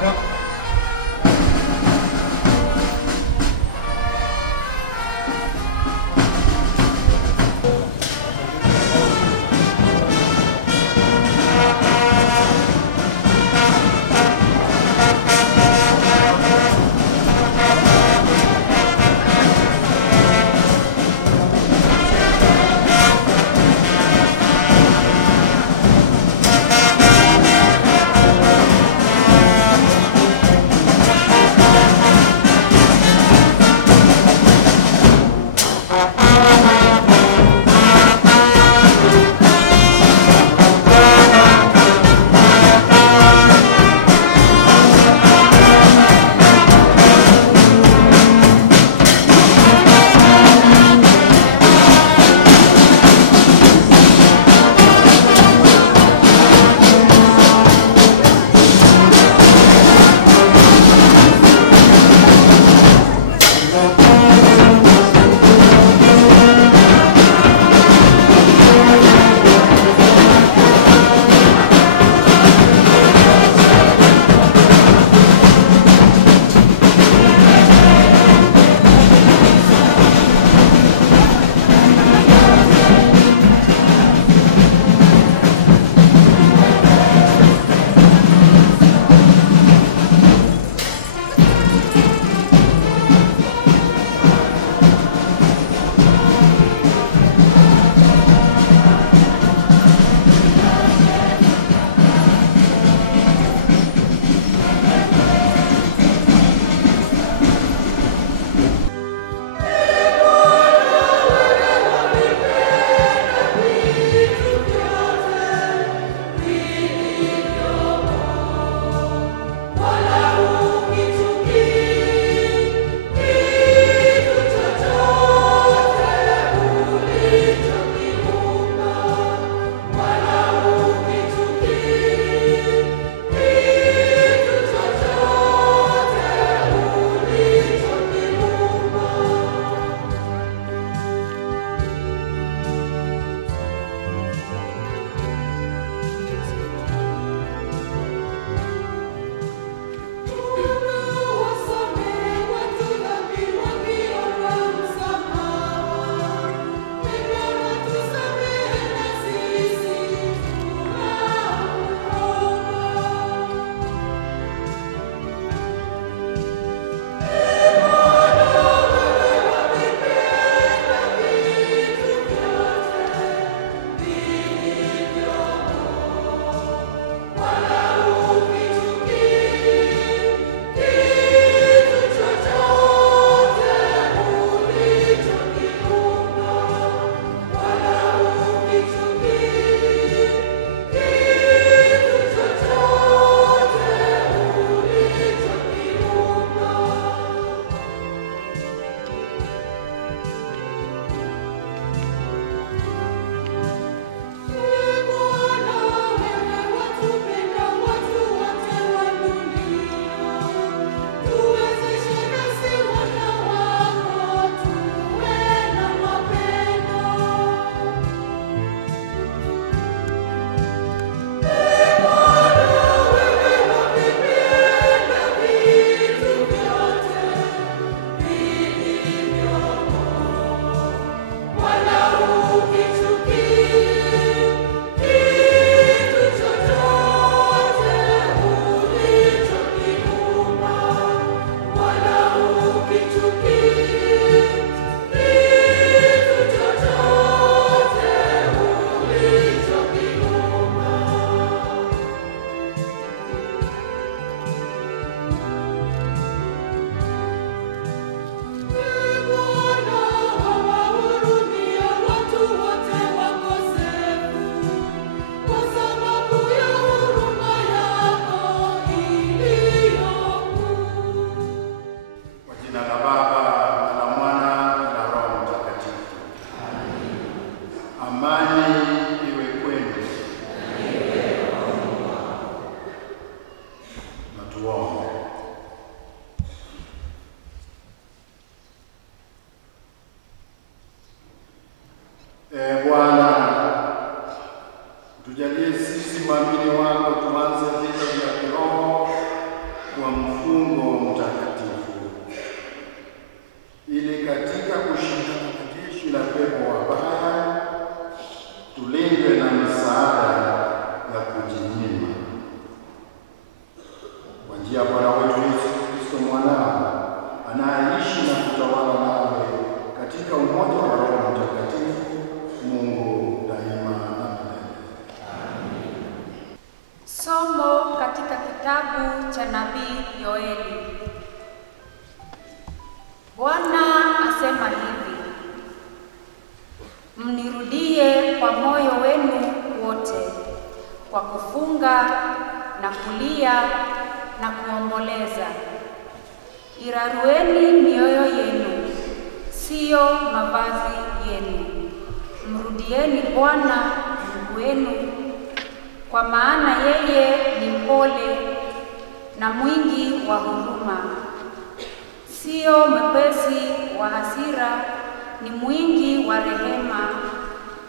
Kak. ili katika kushindana na jeshi la pepo wabaya tulindwe na misaada ya kujinyima. Kwa njia ya Bwana wetu Yesu Kristo mwanao, anayeishi na kutawala nawe katika umoja wa Roho Mtakatifu, Mungu daima na milele. Amen. Somo katika kitabu cha nabii Yoeli. Bwana asema hivi: mnirudie kwa moyo wenu wote, kwa kufunga na kulia na kuomboleza. Irarueni mioyo yenu, siyo mavazi yenu. Mrudieni Bwana Mungu wenu, kwa maana yeye ni mpole na mwingi wa huruma, siyo mwepesi wa hasira, ni mwingi wa rehema,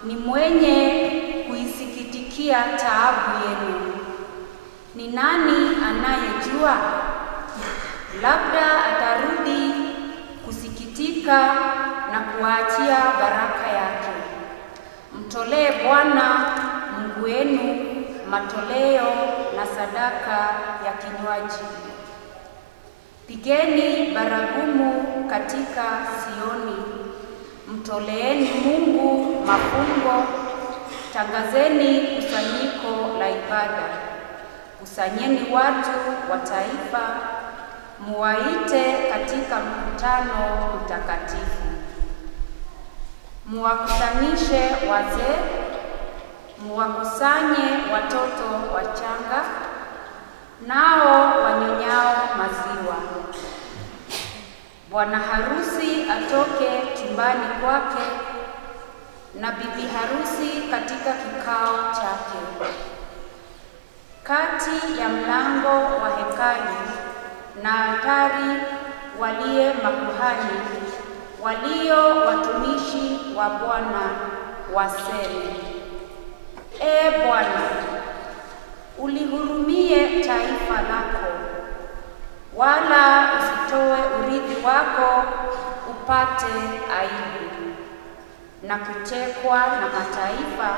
ni mwenye kuisikitikia taabu yenu. Ni nani anayejua? Labda atarudi kusikitika na kuachia baraka yake. Mtolee Bwana Mungu wenu matoleo na sadaka ya kinywaji. Pigeni baragumu katika Sioni, mtoleeni Mungu mafungo, tangazeni kusanyiko la ibada. Kusanyeni watu wa taifa, muwaite katika mkutano mtakatifu. Muwakutanishe wazee, muwakusanye watoto wachanga, nao wanyonyao maziwa. Bwana harusi atoke chumbani kwake, na bibi harusi katika kikao chake. Kati ya mlango wa hekalu na altari walie makuhani, walio watumishi wa Bwana waseme: Ee Bwana, ulihurumie taifa lako, wala usitoe urithi wako upate aibu na kuchekwa na mataifa.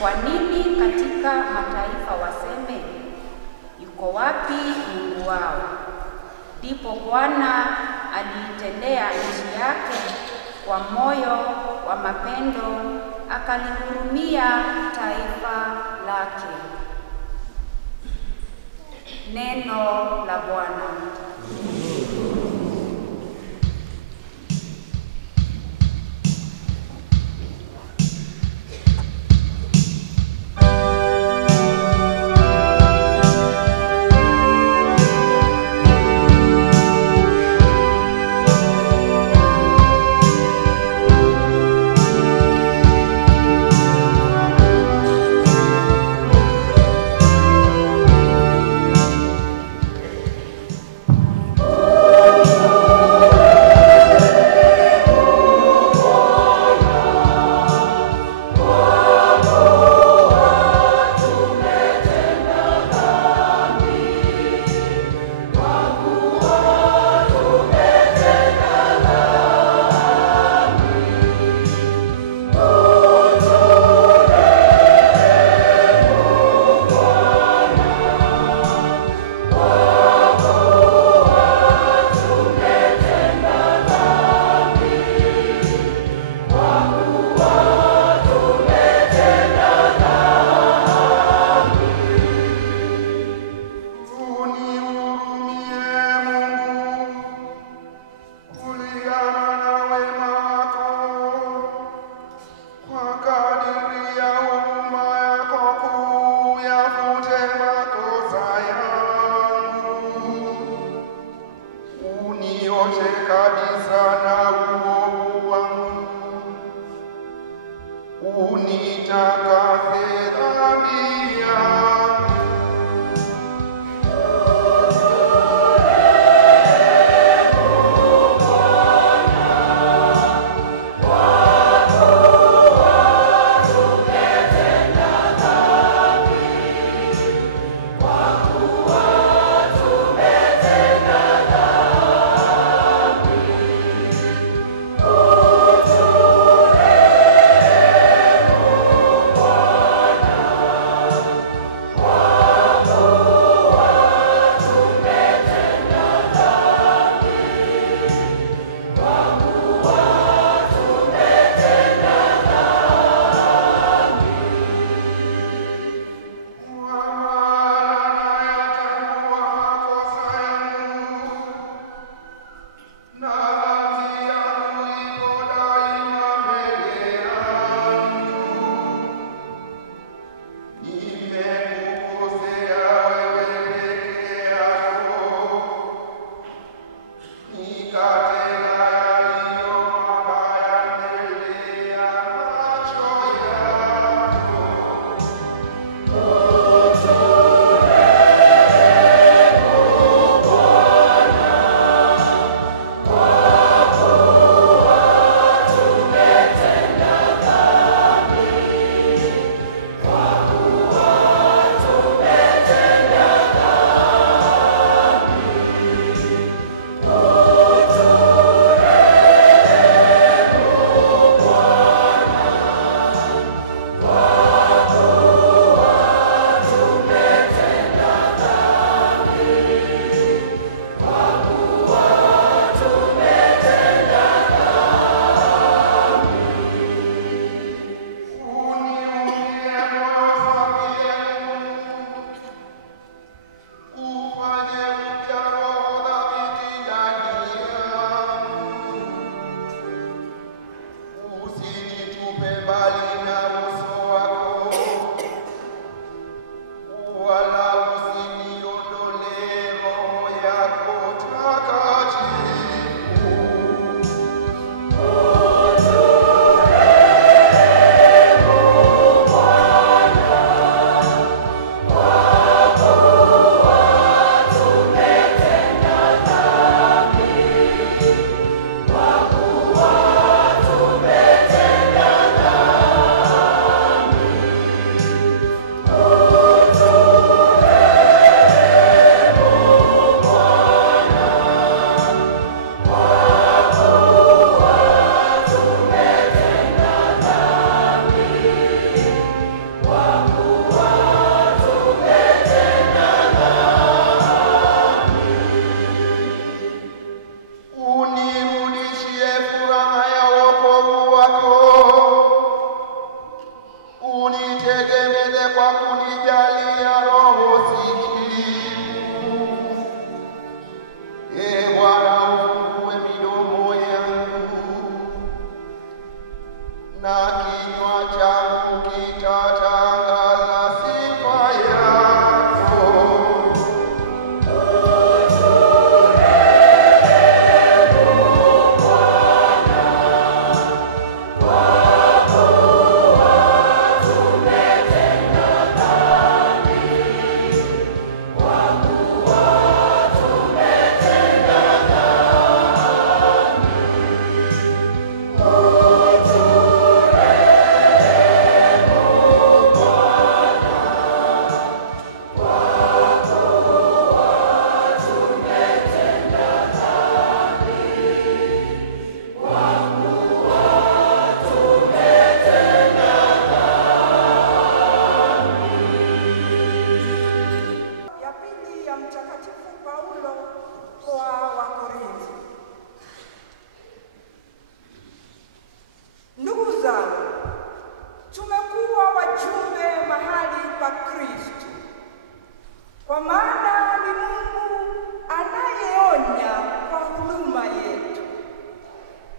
Kwa nini katika mataifa waseme, yuko wapi Mungu wao? Ndipo Bwana aliitendea nchi yake kwa moyo wa mapendo, akalihurumia taifa lake. Neno la Bwana.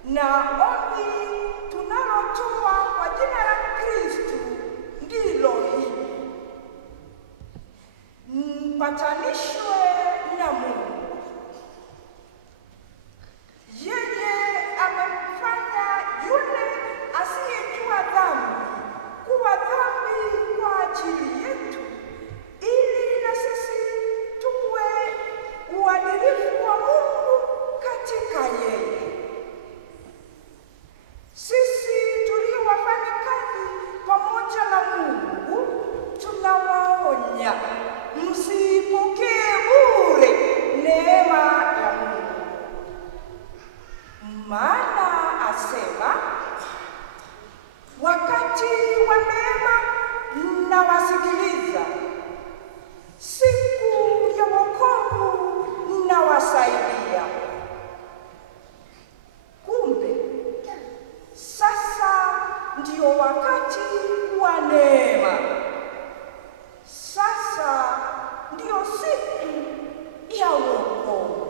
na ombi tunalotoa kwa jina la Kristo ndilo hili: mpatanishwe na Mungu. Yeye amemfanya yule asiyejua dhambi kuwa dhambi kwa ajili yetu, ili na sisi tuwe uadilifu wa Mungu katika yeye. Sisi tulio wafanyakazi pamoja na Mungu tunawaonya, msipokee bure neema ya Mungu. Maana asema, wakati wa neema nawasikiliza, siku ya wokovu nawasaidia. Kumbe sasa ndio wakati wa neema. Sasa ndio siku ya wokovu.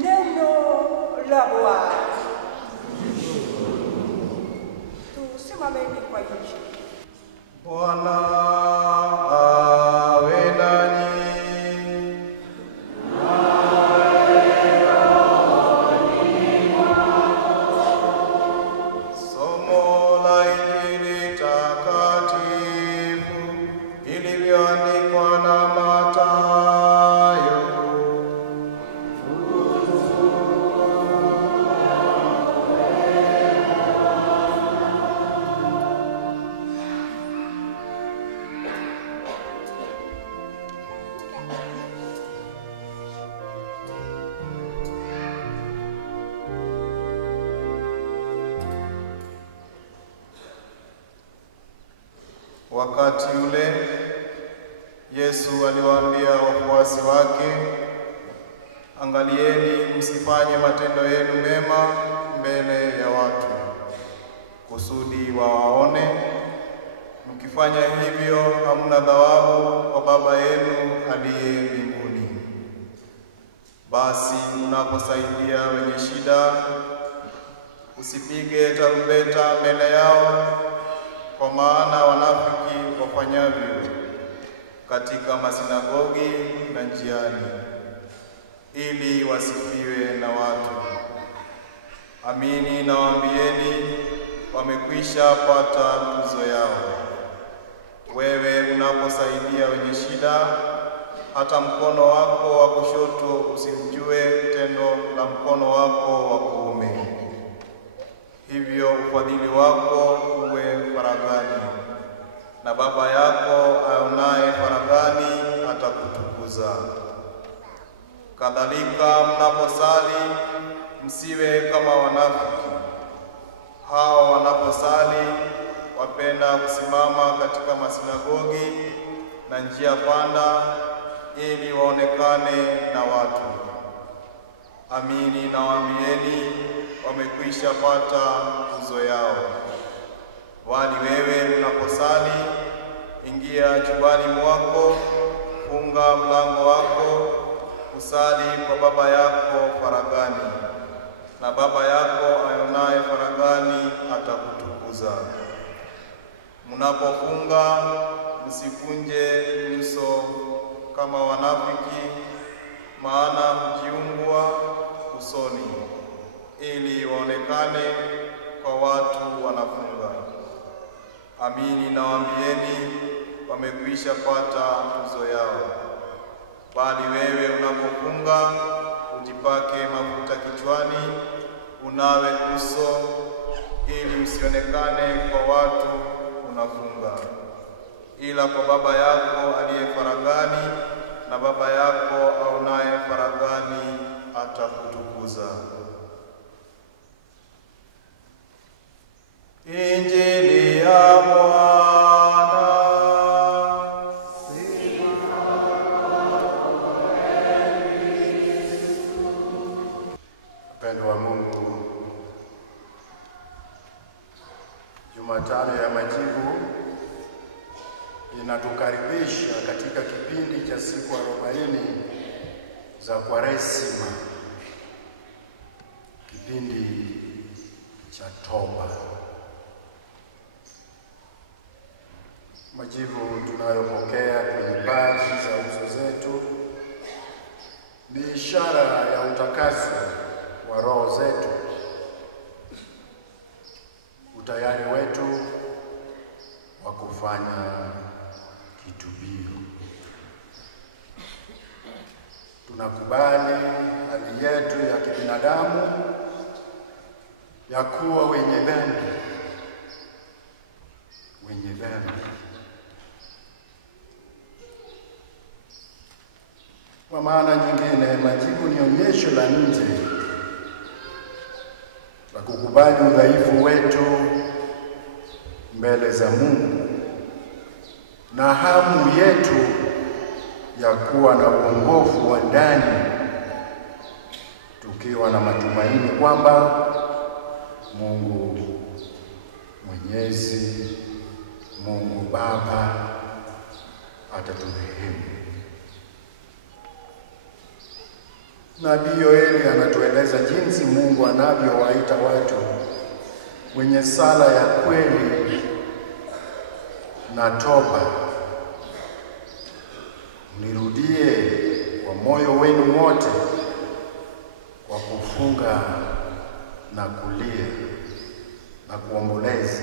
Neno la Bwana. Tusimameni kwa Injili. Bwana awe nanyi. Somo la Injili takatifu ilivyoandikwa na Mathayo. Wakati ule Yesu aliwaambia wafuasi wake, angalieni msifanye matendo yenu mema mbele ya watu, kusudi wawaone. Mkifanya hivyo hamna thawabu kwa Baba yenu aliye mbinguni. Basi mnaposaidia wenye shida, usipige tarumbeta mbele yao, kwa maana wanafiki wafanyavyo katika masinagogi na njiani, ili wasifiwe na watu. Amini nawaambieni, wamekwisha pata tuzo yao. Wewe unaposaidia wenye shida, hata mkono wako wa kushoto usimjue tendo la mkono wako wa kuume. Hivyo ufadhili wako uwe faraghani, na Baba yako aonaye faraghani atakutukuza. Kadhalika mnaposali, msiwe kama wanafiki. Hao wanaposali wapenda kusimama katika masinagogi na njia panda, ili waonekane na watu. Amini nawaambieni, wamekwisha pata tuzo yao. Wali wewe unaposali, ingia chumbani mwako, funga mlango wako, usali kwa Baba yako faraghani, na Baba yako aonaye faraghani atakutukuza. Mnapofunga, msikunje nyuso kama wanafiki, maana hujiungwa usoni, ili waonekane kwa watu wanafunga. Amini nawaambieni, wamekwisha pata tuzo yao. Bali wewe unapofunga, ujipake mafuta kichwani, unawe uso, ili usionekane kwa watu unafunga, ila kwa Baba yako aliye faraghani, na Baba yako aonaye faraghani atakutukuza. Injili ya Bwana. Upendo wa Mungu. Jumatano ya Majivu inatukaribisha katika kipindi cha siku 40 za Kwaresima, kipindi cha toba. Majivu tunayopokea kwenye baadhi za uso zetu ni ishara ya utakaso wa roho zetu, utayari wetu wa kufanya kitubio. Tunakubali hali yetu ya kibinadamu ya kuwa wenye dhambi. Kwa maana nyingine, majivu ni onyesho la nje la kukubali udhaifu wetu mbele za Mungu na hamu yetu ya kuwa na uongofu wa ndani, tukiwa na matumaini kwamba Mungu Mwenyezi, Mungu Baba ataturehemu. Nabii Yoeli anatueleza jinsi Mungu anavyowaita watu wenye sala ya kweli na toba. Nirudie kwa moyo wenu wote kwa kufunga na kulia na kuomboleza.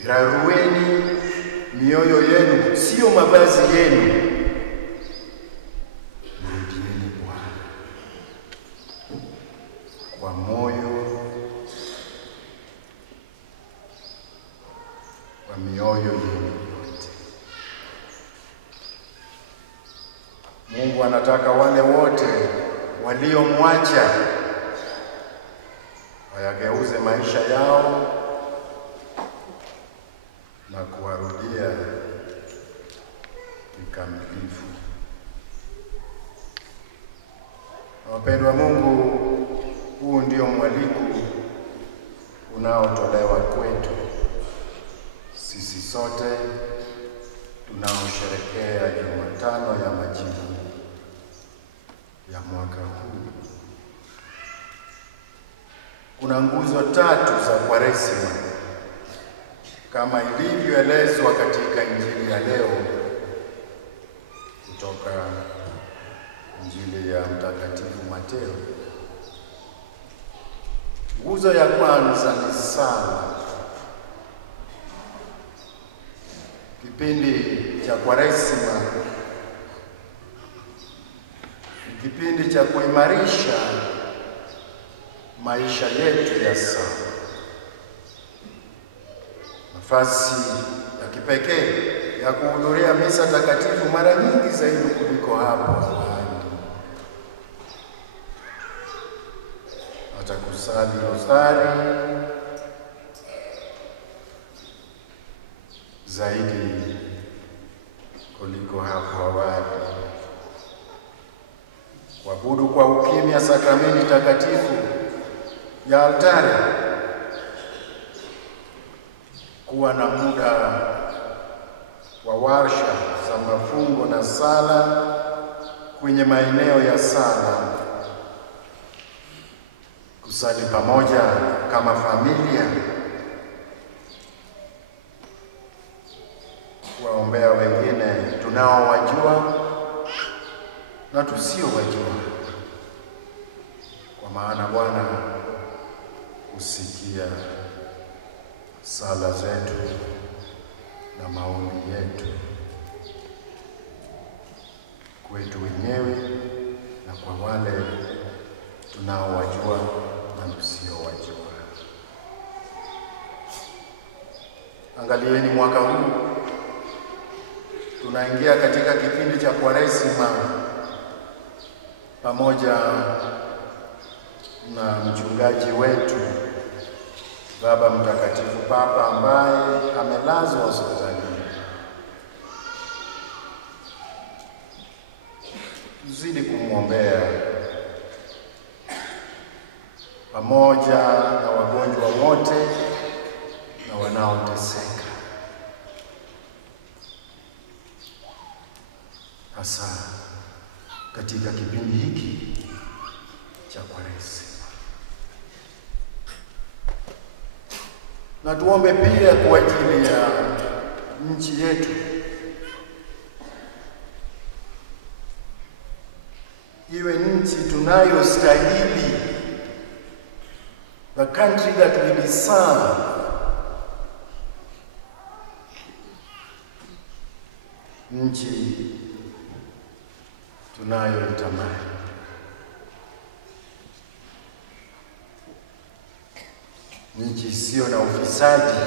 Irarueni mioyo yenu, sio mavazi yenu. Mrudieni Bwana kwa moyo, kwa mioyo yenu yote. Mungu anataka wale wote waliomwacha wayageuze maisha yao na kuwarudia kikamilifu. Wapendwa Mungu, huu ndio mwaliko unaotolewa kwetu sisi sote tunaosherehekea Jumatano ya Majivu ya mwaka huu. Kuna nguzo tatu za Kwaresima kama ilivyoelezwa katika Injili ya leo kutoka Injili ya Mtakatifu Mateo. Nguzo ya kwanza ni sala. Kipindi cha Kwaresima ni kipindi cha kuimarisha maisha yetu ya sala. Nafasi ya kipekee ya kuhudhuria misa takatifu mara nyingi zaidi kuliko hapo awali. Hata kusali rosari zaidi kuliko hapo awali. Kuabudu kwa ukimya sakramenti takatifu ya altari, kuwa na muda wa warsha za mafungo na sala kwenye maeneo ya sala, kusali pamoja kama familia, kuwaombea wengine tunaowajua na tusiowajua, kwa maana Bwana husikia sala zetu na maombi yetu kwetu wenyewe na kwa wale tunaowajua na tusiowajua. Angalieni, mwaka huu tunaingia katika kipindi cha Kwaresima pamoja na mchungaji wetu Baba Mtakatifu Papa ambaye amelazwa hospitalini. Tuzidi kumwombea pamoja na wagonjwa wote na wanaoteseka, hasa katika kipindi hiki cha Kwaresima. Na tuombe pia kwa ajili ya nchi yetu, iwe nchi tunayostahili, the country that we deserve, nchi tunayoitamani, nchi isiyo na ufisadi,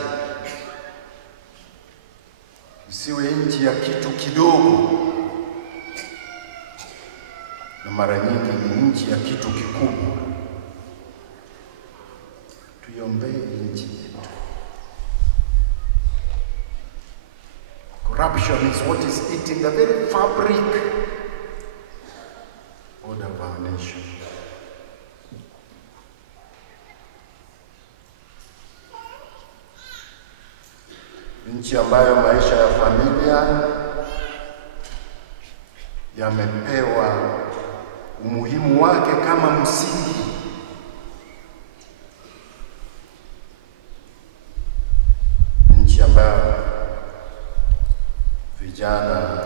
isiwe nchi ya kitu kidogo, na mara nyingi ni nchi ya kitu kikubwa. Tuiombee nchi yetu. Corruption is what is eating the very fabric of our nation. Nchi ambayo maisha ya familia yamepewa umuhimu wake kama msingi. Nchi ambayo vijana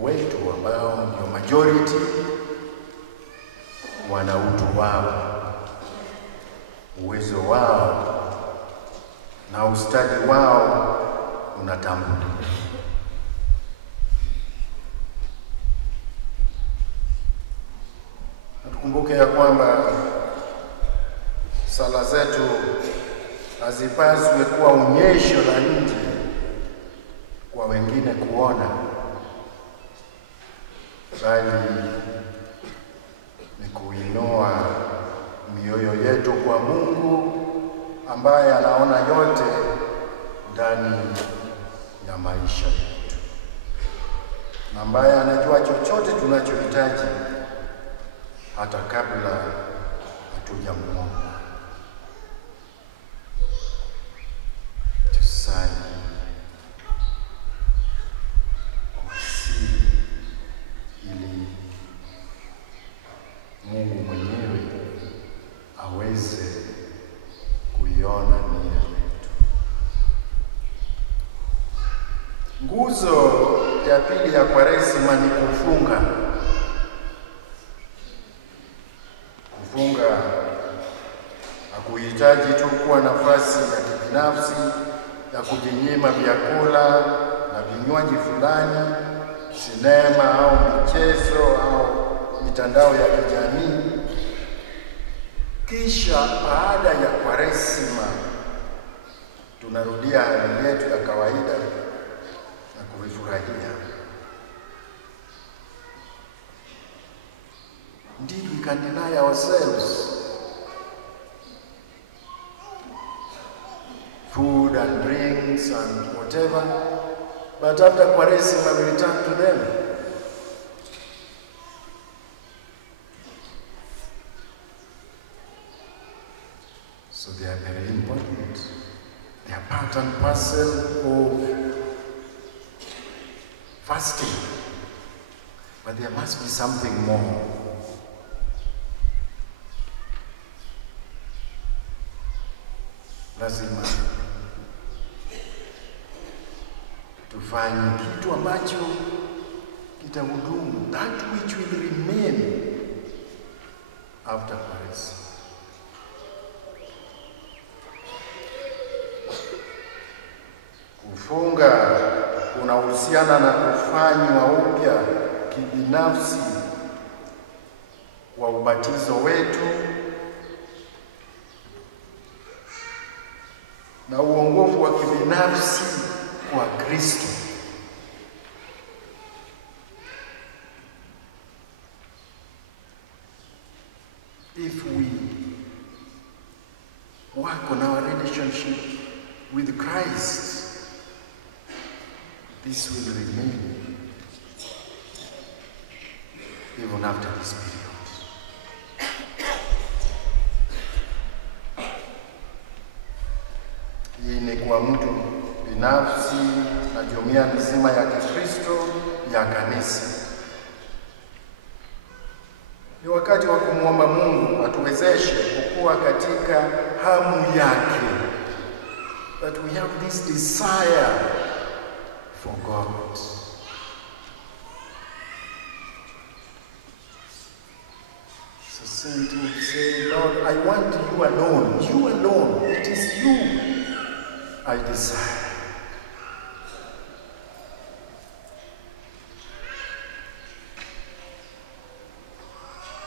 wetu ambao ndio majority wana utu wao, uwezo wao na ustadi wao unatambulika. Tukumbuke ya kwamba sala zetu hazipaswi kuwa onyesho la nje kwa wengine kuona, bali ni kuinua mioyo yetu kwa Mungu ambaye anaona yote ndani ya maisha yetu, na ambaye anajua chochote tunachohitaji hata kabla hatujamuomba. Tusali kwa siri ili Mungu mwenyewe aweze kuiona nia yetu. Nguzo ya pili ya Kwaresima ni kufunga. Kufunga hakuhitaji tu kuwa nafasi ya kibinafsi ya kujinyima vyakula na vinywaji fulani, sinema au michezo au mitandao ya kijamii. Kisha baada ya Kwaresima tunarudia hali yetu ya kawaida na kuvifurahia. Indeed, we can deny ourselves food and drinks and whatever, but after Kwaresima we return to them. So they are very important. They are part and parcel of fasting, but there must be something more. Lazima tufanye kitu ambacho kitahudumu, that which will remain after Kwaresima. Kufunga kunahusiana na kufanywa upya kibinafsi wa ubatizo wetu na uongofu wa kibinafsi kwa Kristo. If we work on our relationship with Christ, this will remain even after this period. Hii ni kwa mtu binafsi na jumuiya nzima ya Kikristo ya kanisa. Ni wakati wa kumwomba Mungu atuwezeshe kukua katika hamu yake. That we have this desire for God. So simply say, Lord, I want you alone. You alone. It is you I desire.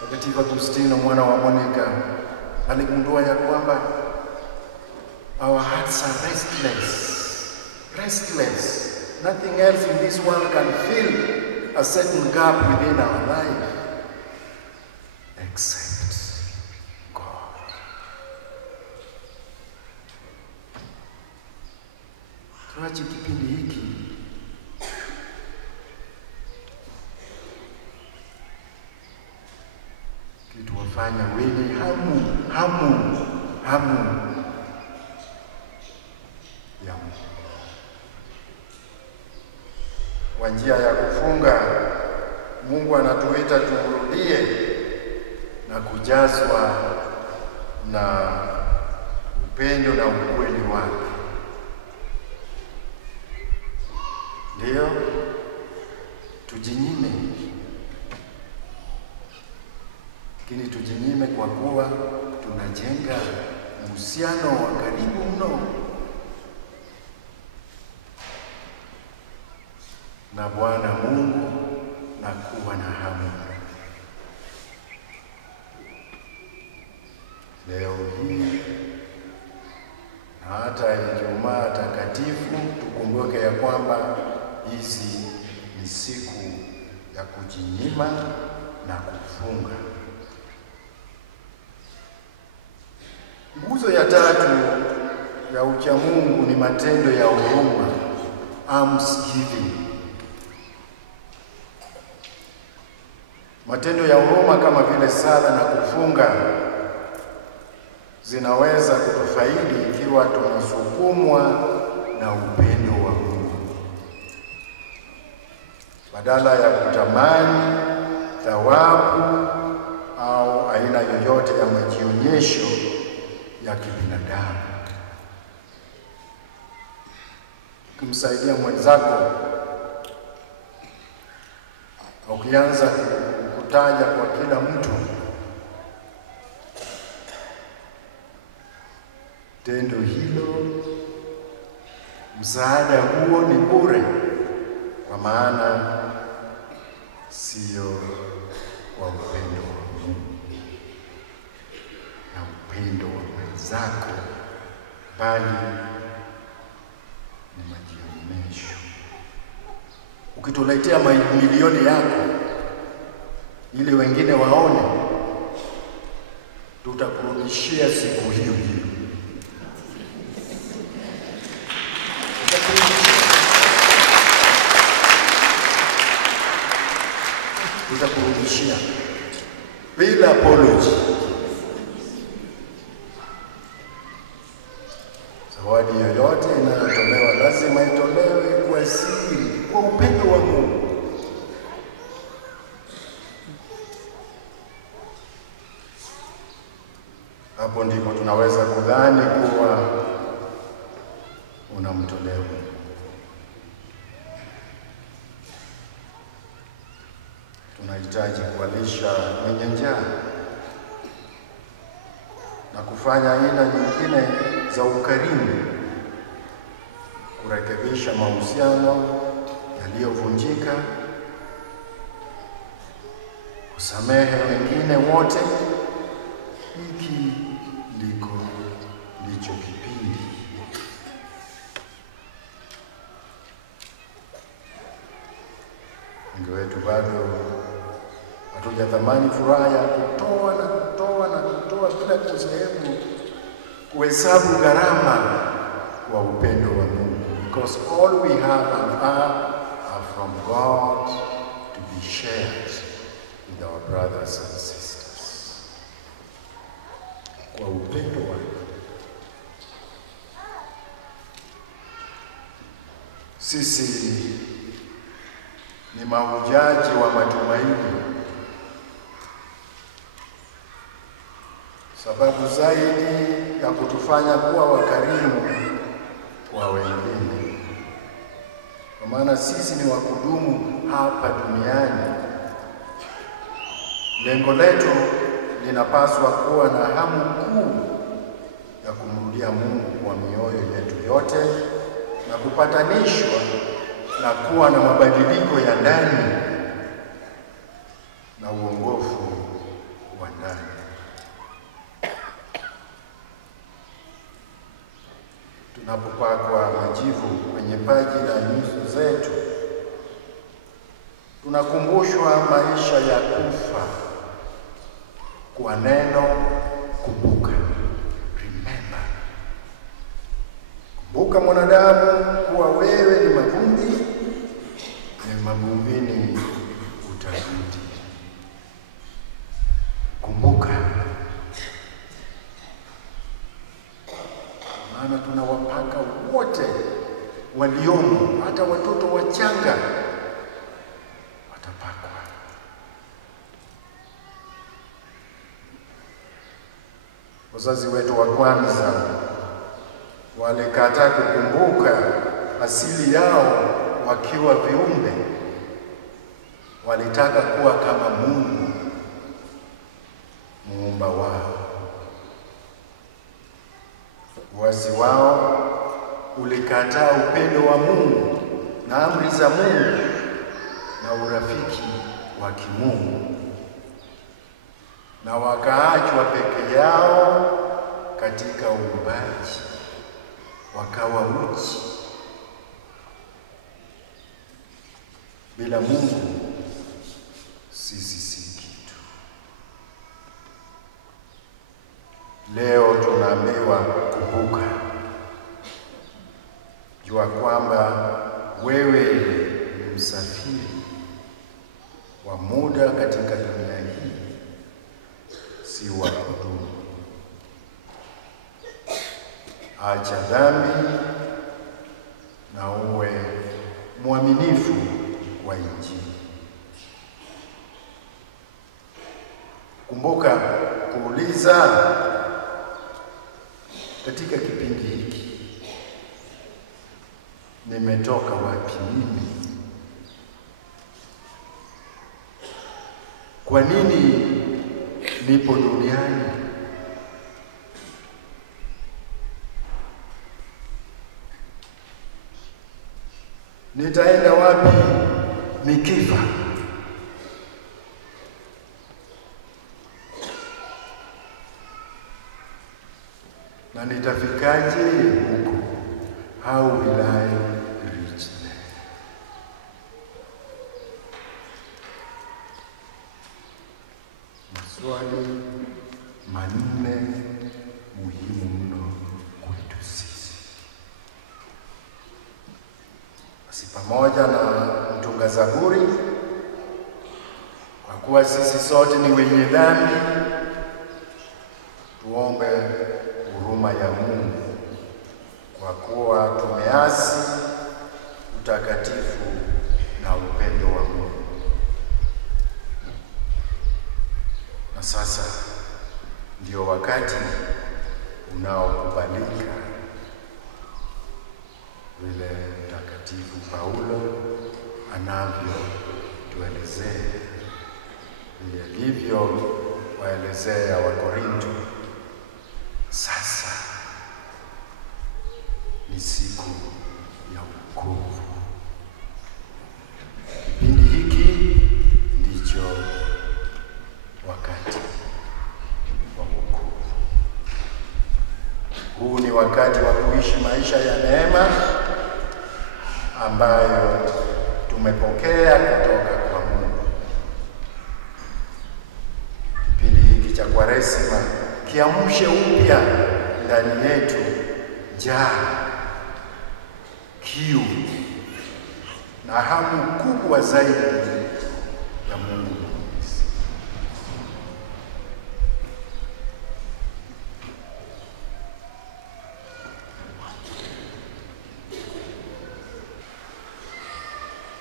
Mtakatifu Agustino mwana wa Monica aligundua ya kwamba our hearts are restless. Nothing else in this world can fill a certain gap within our life except God. Tuache kipindi hiki kituwafanya wenye hamu ya Mungu. Kwa njia ya kufunga, Mungu anatuita tumrudie na kujazwa na upendo na ukweli wake. Ndio tujinyime, lakini tujinyime kwa kuwa tunajenga uhusiano wa karibu mno na Bwana Mungu na kuwa na hamu. Leo hii na hata Ijumaa Takatifu tukumbuke ya kwamba hizi ni siku ya kujinyima na kufunga. Nguzo ya tatu ya uchamungu ni matendo ya huruma, almsgiving. Matendo ya huruma kama vile sala na kufunga zinaweza kutufaidi ikiwa tunasukumwa na upendo wa Mungu. Badala ya kutamani thawabu au aina yoyote ya majionyesho ya kibinadamu. Kumsaidia mwenzako, ukianza kutaja kwa kila mtu, tendo hilo, msaada huo ni bure, kwa maana sio kwa upendo wa Mungu na upendo wa mwenzako, bali ni majionyesho. Ukituletea milioni yako ili wengine waone, tutakurudishia siku hiyo hiyo. Tutakurudishia bila apology. Zawadi yoyote inayotolewa lazima itolewe kwa siri, kwa upendo wa Mungu. Hapo ndipo tunaweza kudhani kuwa unamtolea Mungu. Tunahitaji kuwalisha wenye njaa na kufanya aina nyingine za ukarimu, kurekebisha mahusiano yaliyovunjika, kusamehe wengine wote. Hiki ndicho kipindi. Wengi wetu bado hatujathamani furaha ya kutoa na kutoa na kutoa bila kusahau kuhesabu gharama kwa upendo wa Mungu. Because all we have and are from God to be shared with our brothers and sisters. Kwa upendo wake. Sisi ni mahujaji wa matumaini. sababu zaidi ya kutufanya kuwa wakarimu kwa wengine, kwa maana sisi ni wa kudumu hapa duniani. Lengo letu linapaswa kuwa na hamu kuu ya kumrudia Mungu kwa mioyo yetu yote na kupatanishwa na kuwa na mabadiliko ya ndani na uongofu wa ndani. Tunapopakwa majivu kwenye paji la nyuso zetu, tunakumbushwa maisha ya kufa kwa neno kumbuka, remember. Kumbuka mwanadamu kuwa wewe ni mavumbi, ni mavumbini utarudi. Kumbuka, maana tunawapaka wote waliomo, hata watoto wachanga watapakwa. Wazazi wetu wa kwanza walikataa kukumbuka asili yao wakiwa viumbe. Walitaka kuwa kama Mungu muumba wao. Uasi wao ulikataa upendo wa Mungu na amri za Mungu na urafiki wa kimungu, na wakaachwa peke yao katika uumbaji, wakawa uchi. Bila Mungu sisi si kitu. Leo tunaambiwa kumbuka, jua kwamba wewe ni msafiri wa muda katika dunia hii, si wa kudumu. Acha dhambi na uwe mwaminifu kwa Injili. Kumbuka kuuliza katika kipindi hiki, nimetoka wapi mimi? Kwa nini nipo duniani? Nitaenda wapi nikifa? Na nitafikaje huko? How will I reach there? Maswali manne muhimu mno kwetu sisi. Basi pamoja na mtunga Zaburi, kwa kuwa sisi sote ni wenye dhambi, tuombe huruma ya Mungu, kwa kuwa tumeasi utakatifu na upendo wa Mungu. Na sasa ndio wakati unaokubalika, vile Mtakatifu Paulo anavyotuelezea, vile alivyo waelezea Wakorinto. Sasa ni siku ya wokovu. Kipindi hiki ndicho wakati wa wokovu. Huu ni wakati wa kuishi maisha ya neema ambayo tumepokea kutoka kwa Mungu. Kipindi hiki cha Kwaresima kiamshe upya ndani yetu njaa, kiu na hamu kubwa zaidi ya Mungu.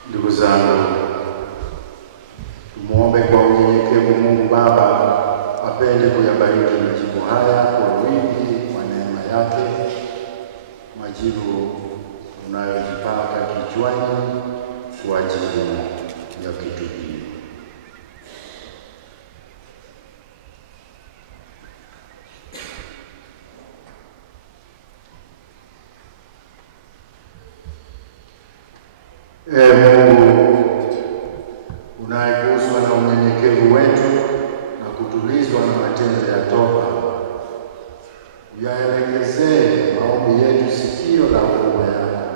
Ndugu zangu, tumuombe kwa unyenyekevu Mungu Baba apende kuyabariki majibu haya Ee Mungu unayeguswa na unyenyekevu wetu na kutulizwa na matendo ya toba, uyaelekezee maombi yetu sikio la huruma yako.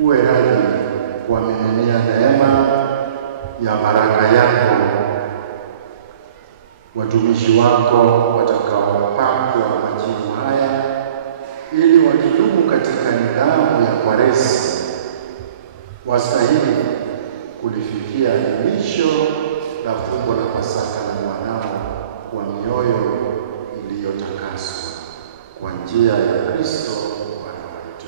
Uwe radhi kuwamiminia neema ya baraka yako watumishi wako watakaopakwa majivu haya, ili wakidumu katika nidhamu ya Kwaresima wastahili kulifikia hitimisho la fumbo la Pasaka la mwanao kwa mioyo iliyotakaswa kwa njia ya Kristo Bwana wetu.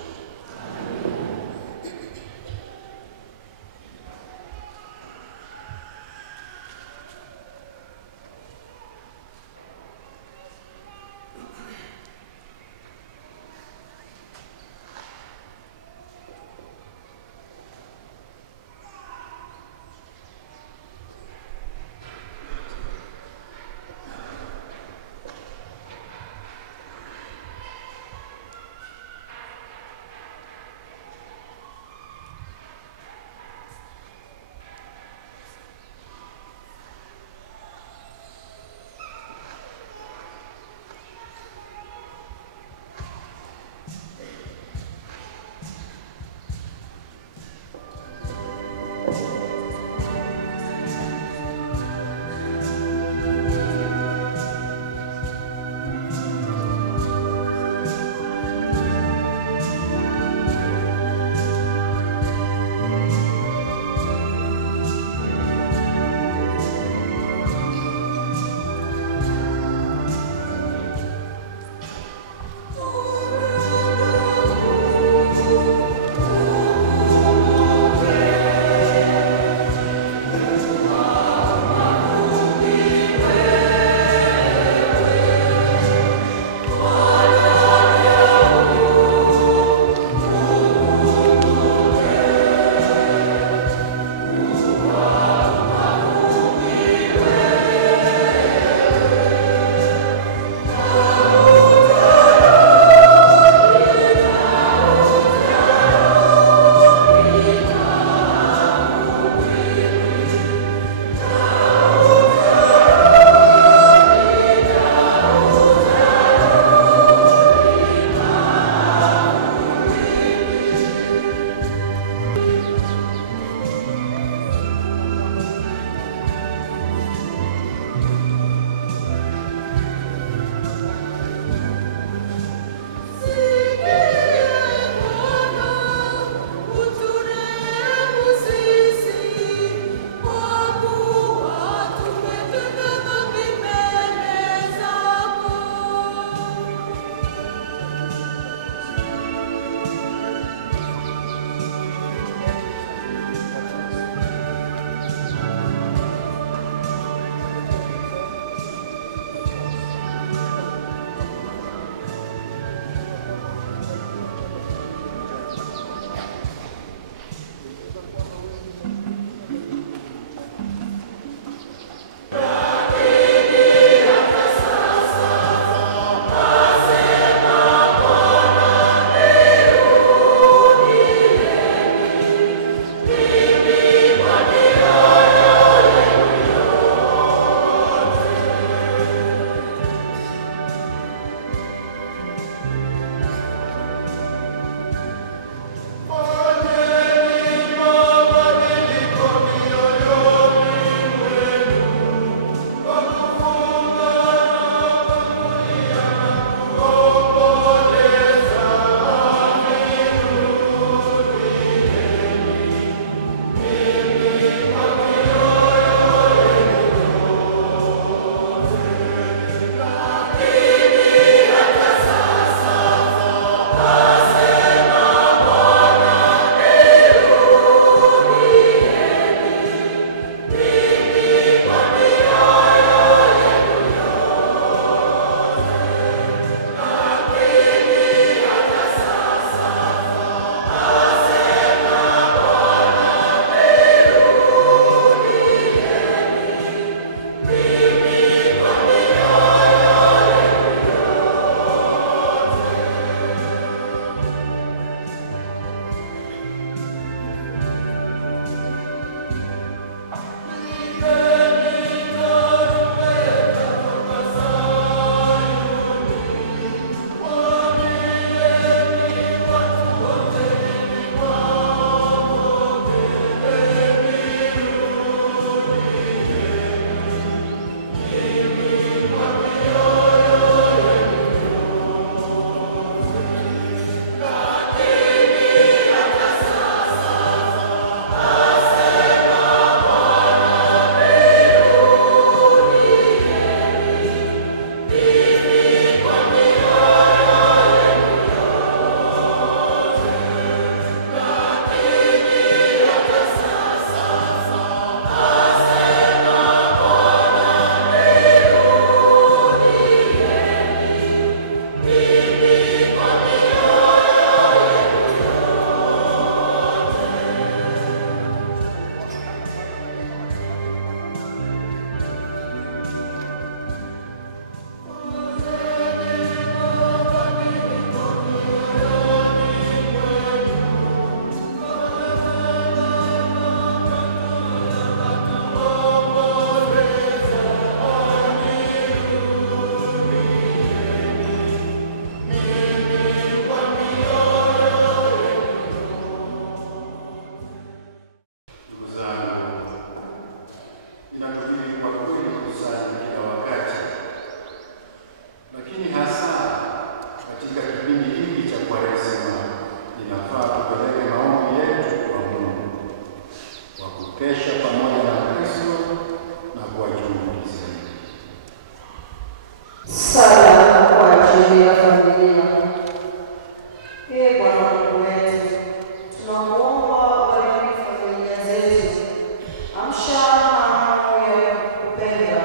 kukupenda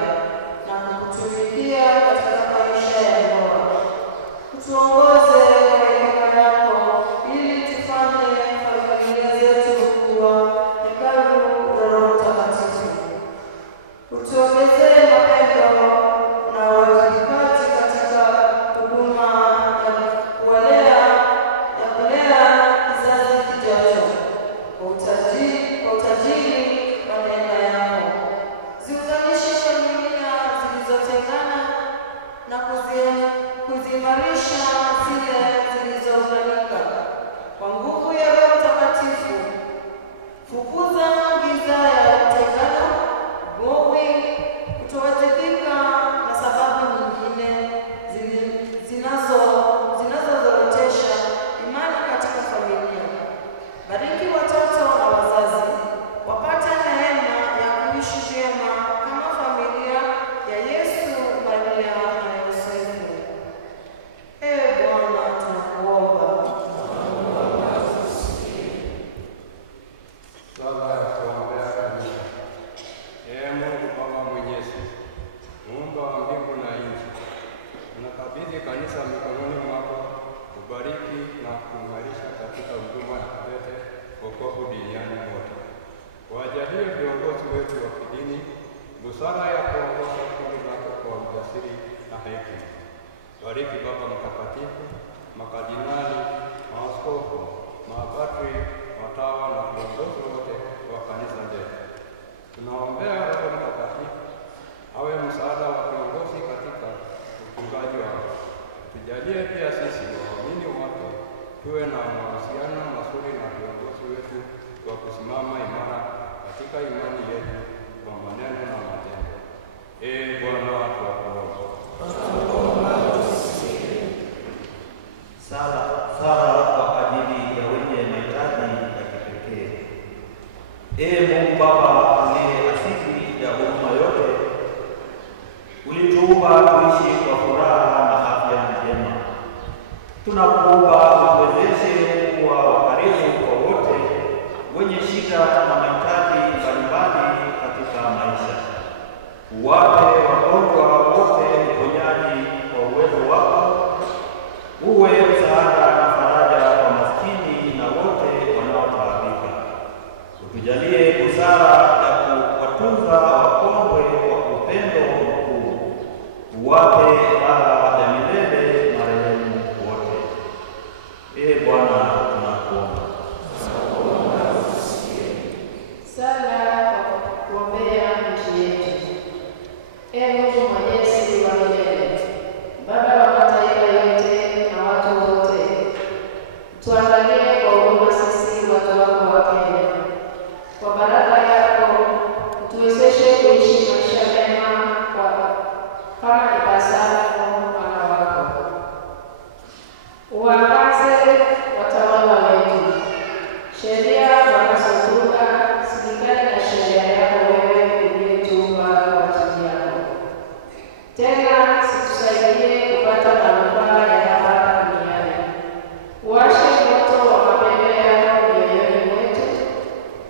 na kukutumikia katika maisha ya ndoa. Tuongoze kwa hekima yako ili tufanye familia zetu kuwa hekalu la Roho Mtakatifu. Tuongezee mapendo na uwajibikaji katika huduma ya kulea kizazi kijacho kwa utajiri wa neema yako. Ziunganishe familia zilizotengana na kuziimarisha zile zilizounganika kwa nguvu ya Roho Mtakatifu. Fukuza giza ya utengano, ugomvi, kutowajibika na sababu nyingine zinazozorotesha imani katika familia. Bariki watoto na wazazi wapate neema ya kuishi vyema kama familia ya Yesu, Maria na Yosefu. Ee Bwana, tunakuomba. Sala ya kuombea kanisa. Ee Mungu Baba Mwenyezi, Muumba wa mbingu na nchi, tunakabidhi kanisa mikononi mwako, kubariki na kuimarisha katika huduma ya kuleta wokovu duniani kote. Wajalie viongozi wetu wa kidini busara ya kuongoza kundi lako kwa ujasiri na hekima. Bariki Baba Mtakatifu, makardinali, maaskofu, mapadri, watawa na viongozi wote wa kanisa letu. Tunaombea Roho Mtakatifu awe msaada wa viongozi katika uchungaji wao. Tujalie pia sisi waamini wote tuwe na mahusiano mazuri na viongozi wetu kwa kusimama imara katika imani yetu kwa maneno na matendo. Ee Bwana, tunakuomba. Sala kwa ajili ya wenye mahitaji ya kipekee. Ee Mungu Baba uliye asili ya huduma yote, ulituumba tuishi kwa furaha na afya njema. Tunakuomba utuwezeshe kuwa wakarimu kwa wote wenye shida na mahitaji mbalimbali katika maisha. Uwape wagonjwa wote uponyaji kwa uwezo wako. Uwe msaada na faraja kwa maskini na wote wanaotaabika. Utujalie busara ya kuwatunza wakongwe kwa upendo mkuu. Uwape raha ya milele marehemu wote. Ee Bwana, tunakuomba. Sala kwa kuombea nchi yetu. Ee Mungu Mwenyezi wa milele, Baba wa mataifa yote na watu wote, tuangalie kwa huruma sisi watu wako wa Kenya. Kwa baraka yako utuwezeshe kuishi maisha mema kama ipasavyo wana wako. Uangaze watawala wetu, sheria wanazotunga zilingane na sheria yako wewe uliyetuumba kwa ajili yako. Tena situsaidie kupata manufaa ya hapa duniani. Uwashe moto wa mapendo yako mioyoni mwetu.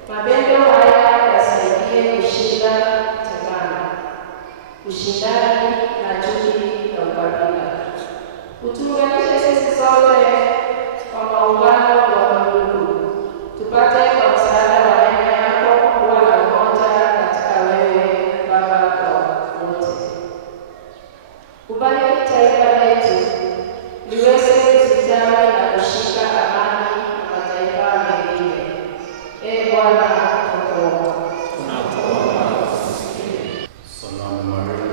Mapendo haya yasaidie kushinda tengano, ushindani na chuki na ukabila. Utuunganishe sisi sote kwa maungano wa ndugu, tupate kwa msaada wa neema yako kuwa na umoja katika wewe, Baba wa wote. Ubariki taifa letu liweze kustawi na kushika amani na mataifa mengine. Ee Bwana, tunakuomba. Salamu Maria.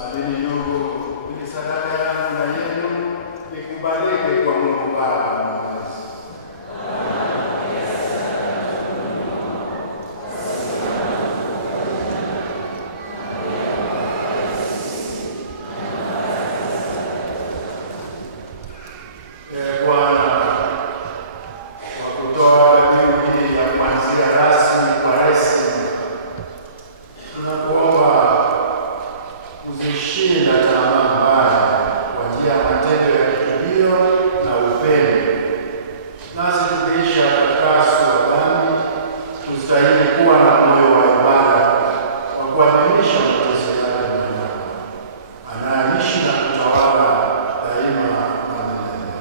Amini ndugu, ili sadaka yangu na yenu ikubalike kwa Mungu Baba Mwenyezi. Bwana, kwa kutoa dhabihu hii ya kuanzia rasmi kwa rasmi, tunakuomba kuzishinda tamaa mbaya kwa njia ya matendo ya kitubio na upendo, nasi tukiisha utakaso wa dhambi tustahili kuwa na moyo wa ibada wa kuadhimisha mateso yake mwanao anayeishi na kutawala daima na milele.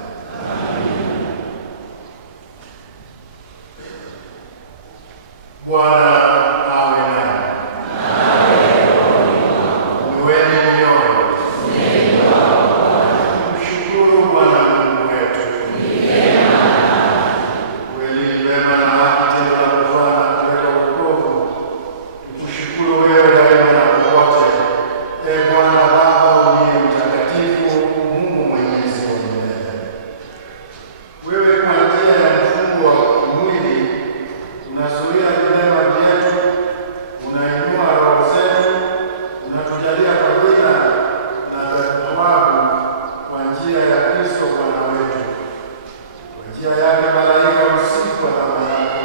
Bwana awe nanyi. Inueni mioyo. Mshukuru Bwana Mungu wetu. Kweli ni wema na haki tendo la kufaa na kuleta wokovu. Tukushukuru wewe daima na popote, Bwana Baba uliye mtakatifu, Mungu mwenyezi wa milele. Wewe kwa njia ya mfungo wa mwili unazuia vilema vyetu, unainua roho zetu, unatujalia fadhila na thawabu kwa njia ya Kristo Bwana wetu. Kwa njia yake malaika usiku wa damu yako,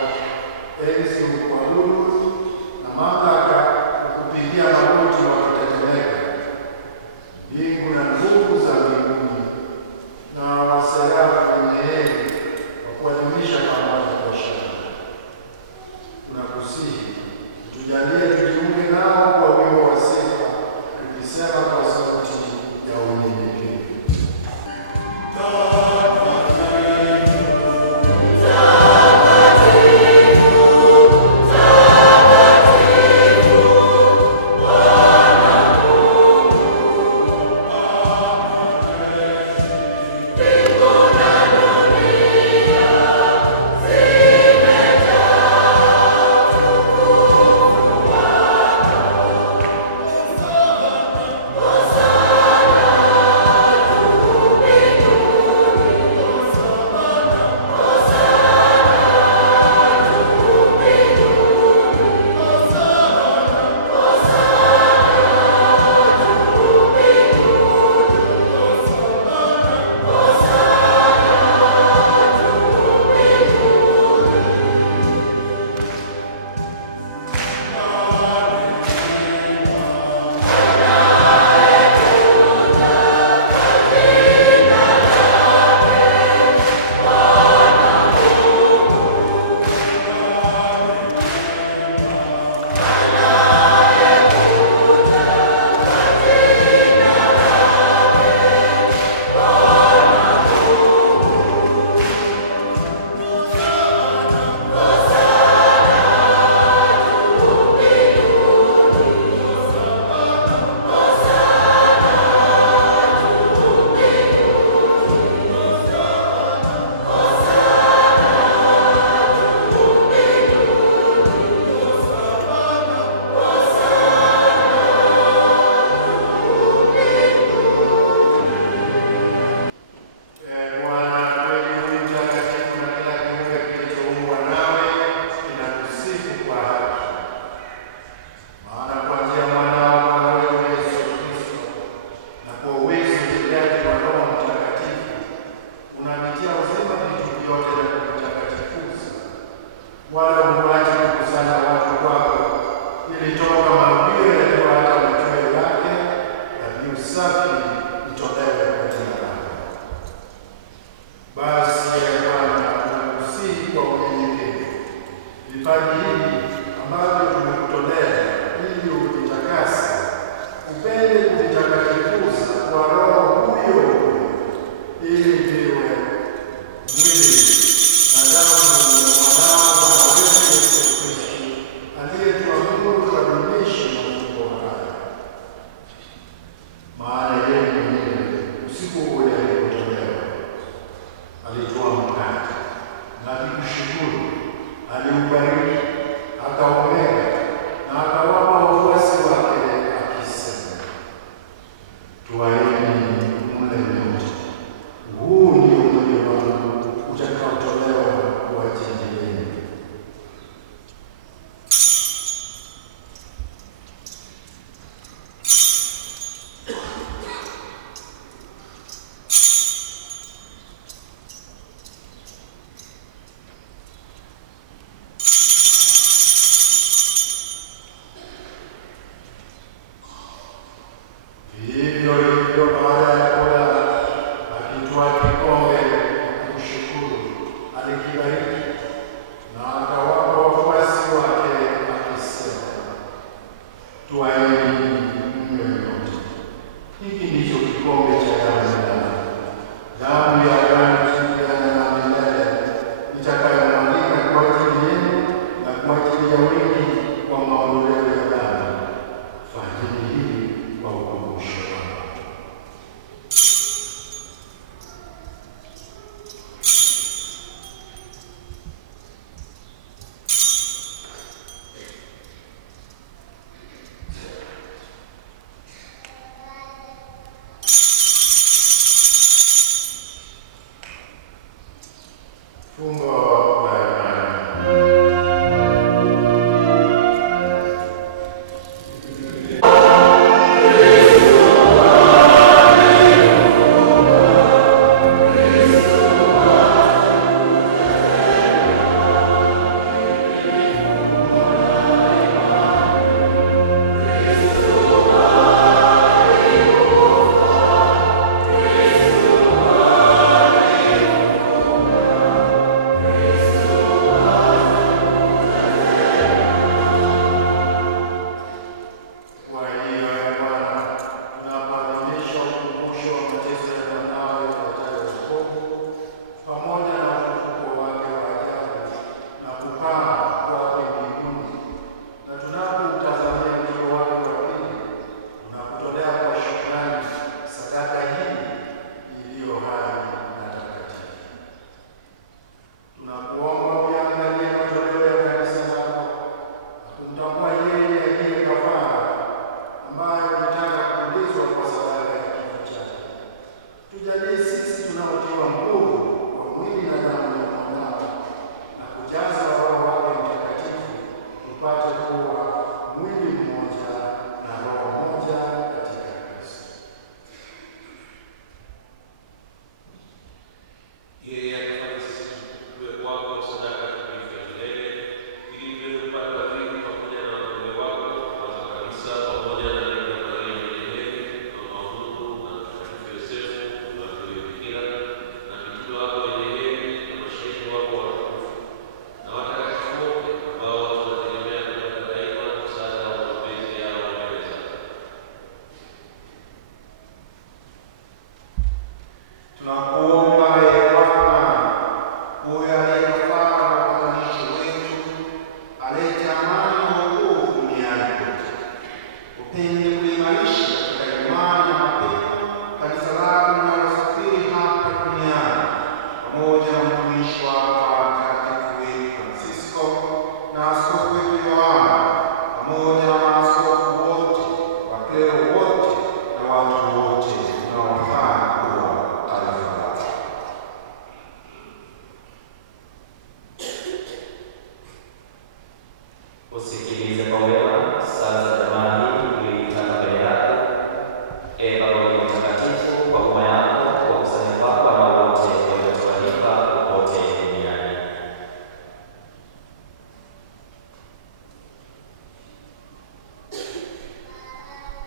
enzi ukuabudu na mamlaka kukupigia magoti wakitetemeka. Mbingu na nguvu za mbinguni na waserafu wenye heri wa kuadhimisha pamoja kwa shangwe. Tunakusihi tujalie tujiunge nao kwa wimbo wa sifa, tukisema kwa sauti ya unyenyekevu. Maana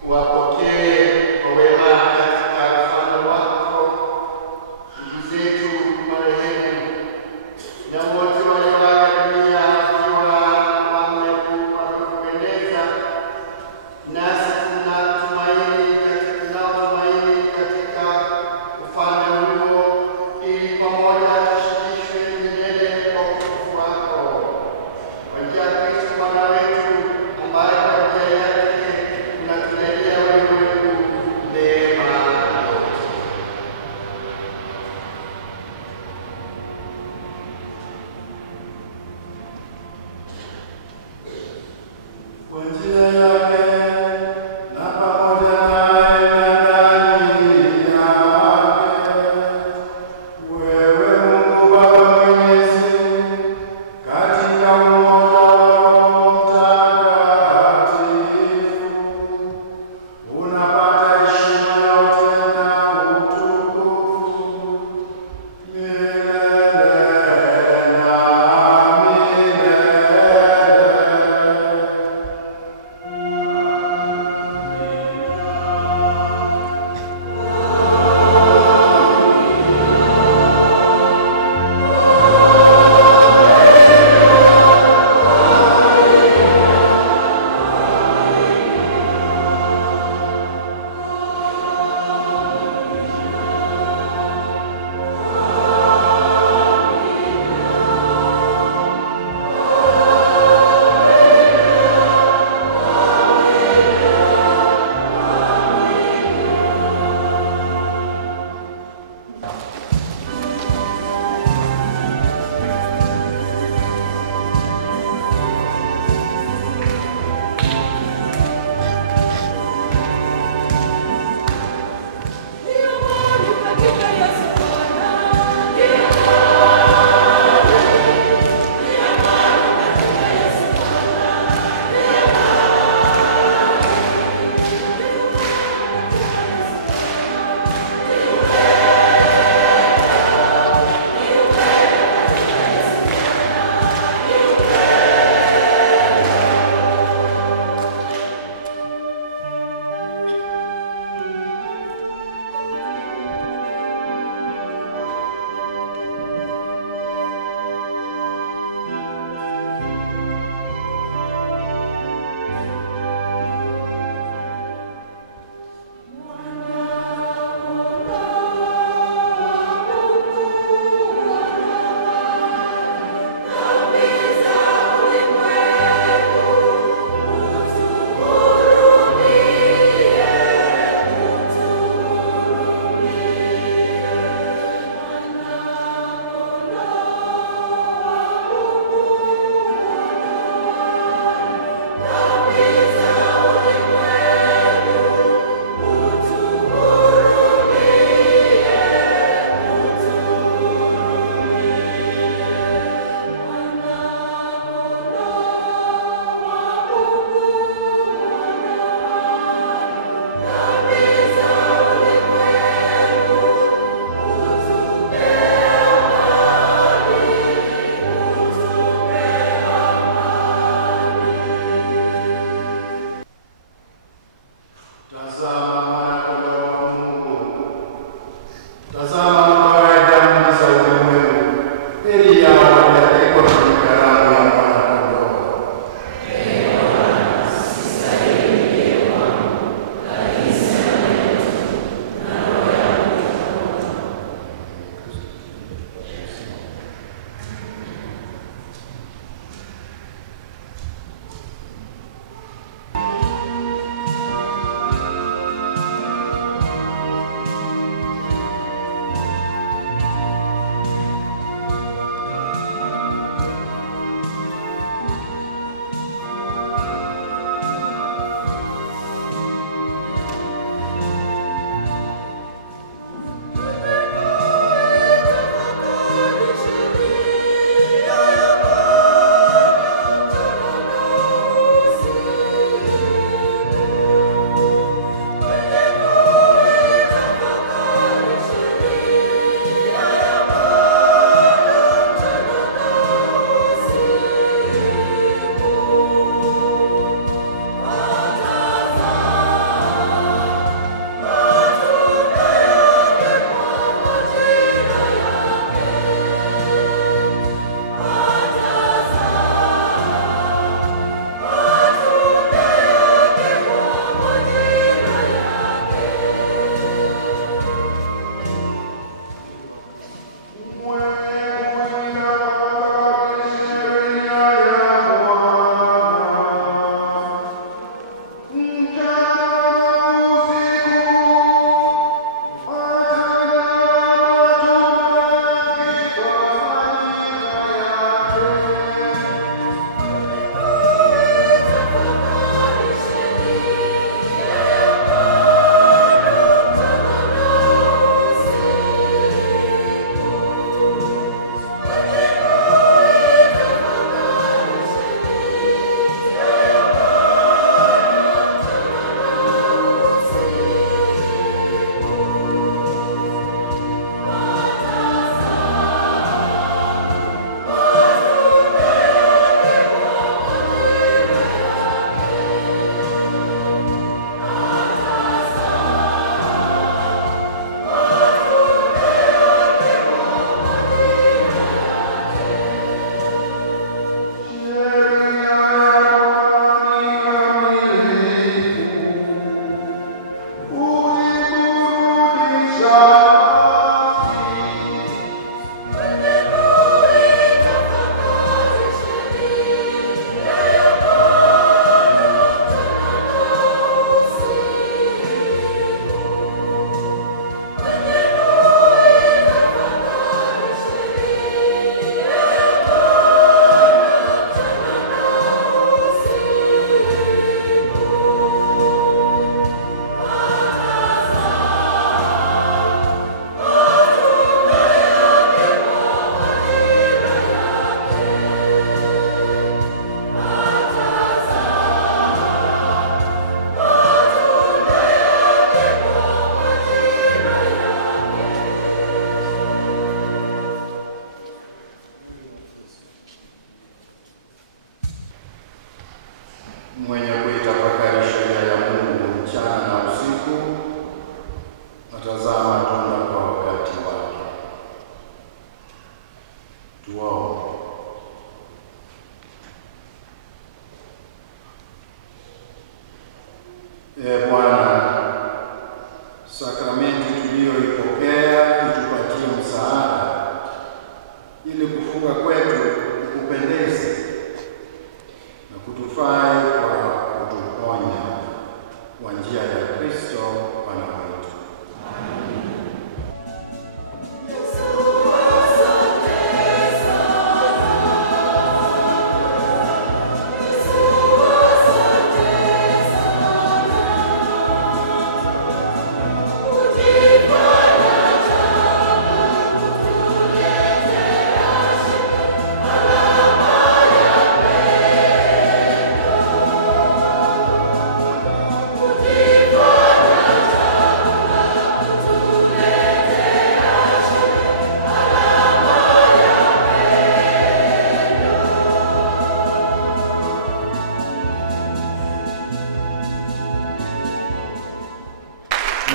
Wapokee kwa wema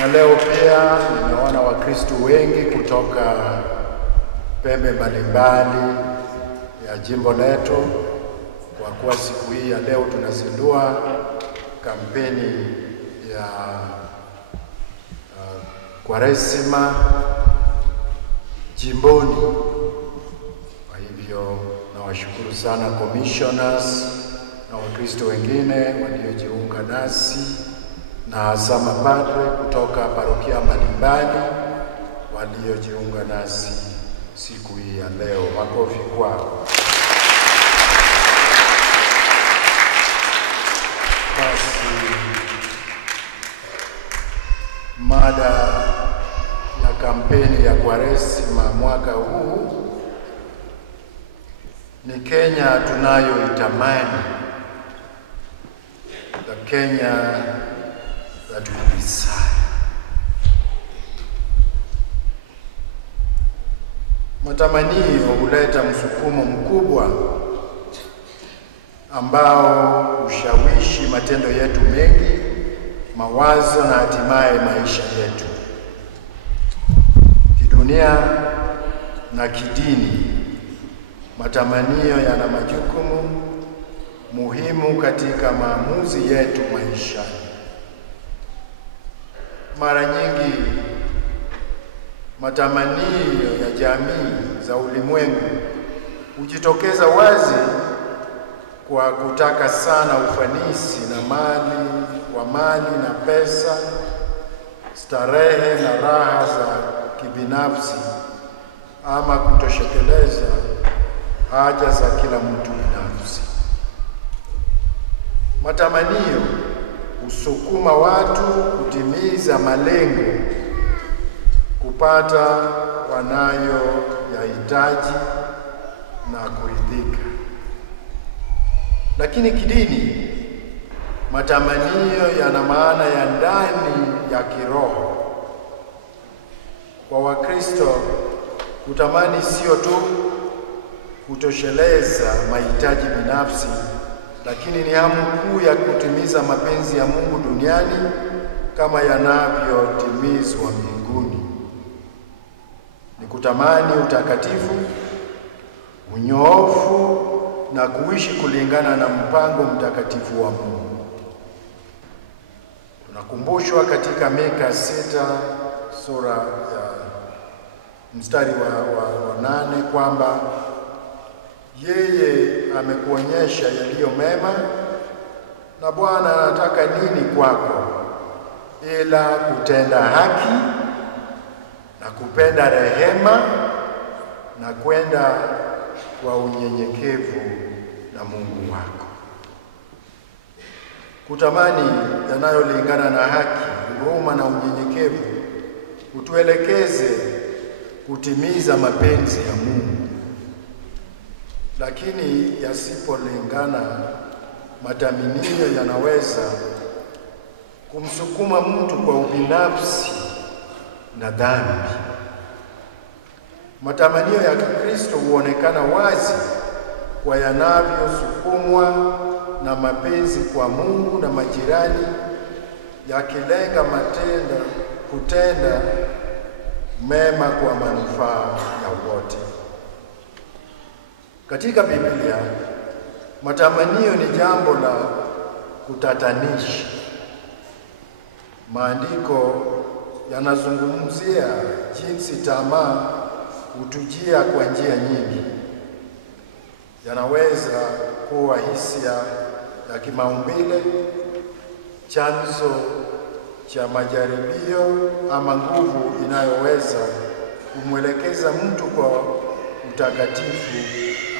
Na leo pia ninaona Wakristo wengi kutoka pembe mbalimbali ya jimbo letu, kwa kuwa siku hii ya leo tunazindua kampeni ya Kwaresima jimboni. Kwa hivyo nawashukuru sana commissioners na Wakristo wengine waliojiunga nasi na hasa mapadre kutoka parokia mbalimbali waliojiunga nasi siku hii ya leo. Makofi kwao. Basi mada ya kampeni ya Kwaresima mwaka huu ni Kenya tunayoitamani, the Kenya that we desire. Matamanio huleta msukumo mkubwa ambao hushawishi matendo yetu mengi, mawazo na hatimaye maisha yetu kidunia na kidini. Matamanio yana majukumu muhimu katika maamuzi yetu maishani. Mara nyingi matamanio ya jamii za ulimwengu hujitokeza wazi kwa kutaka sana ufanisi wa mali na pesa, starehe na raha za kibinafsi, ama kutoshekeleza haja za kila mtu binafsi. Matamanio husukuma watu kutimiza malengo, kupata wanayoyahitaji na kuridhika. Lakini kidini, matamanio yana maana ya ndani ya kiroho. Kwa Wakristo, kutamani sio tu kutosheleza mahitaji binafsi, lakini ni hamu kuu ya kutimiza mapenzi ya Mungu duniani kama yanavyotimizwa mbinguni. Ni kutamani utakatifu, unyoofu na kuishi kulingana na mpango mtakatifu wa Mungu. Tunakumbushwa katika Mika 6 sura ya mstari wa 8 kwamba yeye amekuonyesha yaliyo mema, na Bwana anataka nini kwako ila kutenda haki na kupenda rehema na kwenda kwa unyenyekevu na Mungu wako. Kutamani yanayolingana na haki, huruma na unyenyekevu utuelekeze kutimiza mapenzi ya Mungu. Lakini yasipolingana, matamanio yanaweza kumsukuma mtu kwa ubinafsi na dhambi. Matamanio ya Kristo huonekana wazi kwa yanavyosukumwa na mapenzi kwa Mungu na majirani, yakilenga kutenda mema kwa manufaa ya wote. Katika Biblia, matamanio ni jambo la kutatanisha. Maandiko yanazungumzia jinsi tamaa hutujia kwa njia nyingi. Yanaweza kuwa hisia ya kimaumbile, chanzo cha majaribio, ama nguvu inayoweza kumwelekeza mtu kwa utakatifu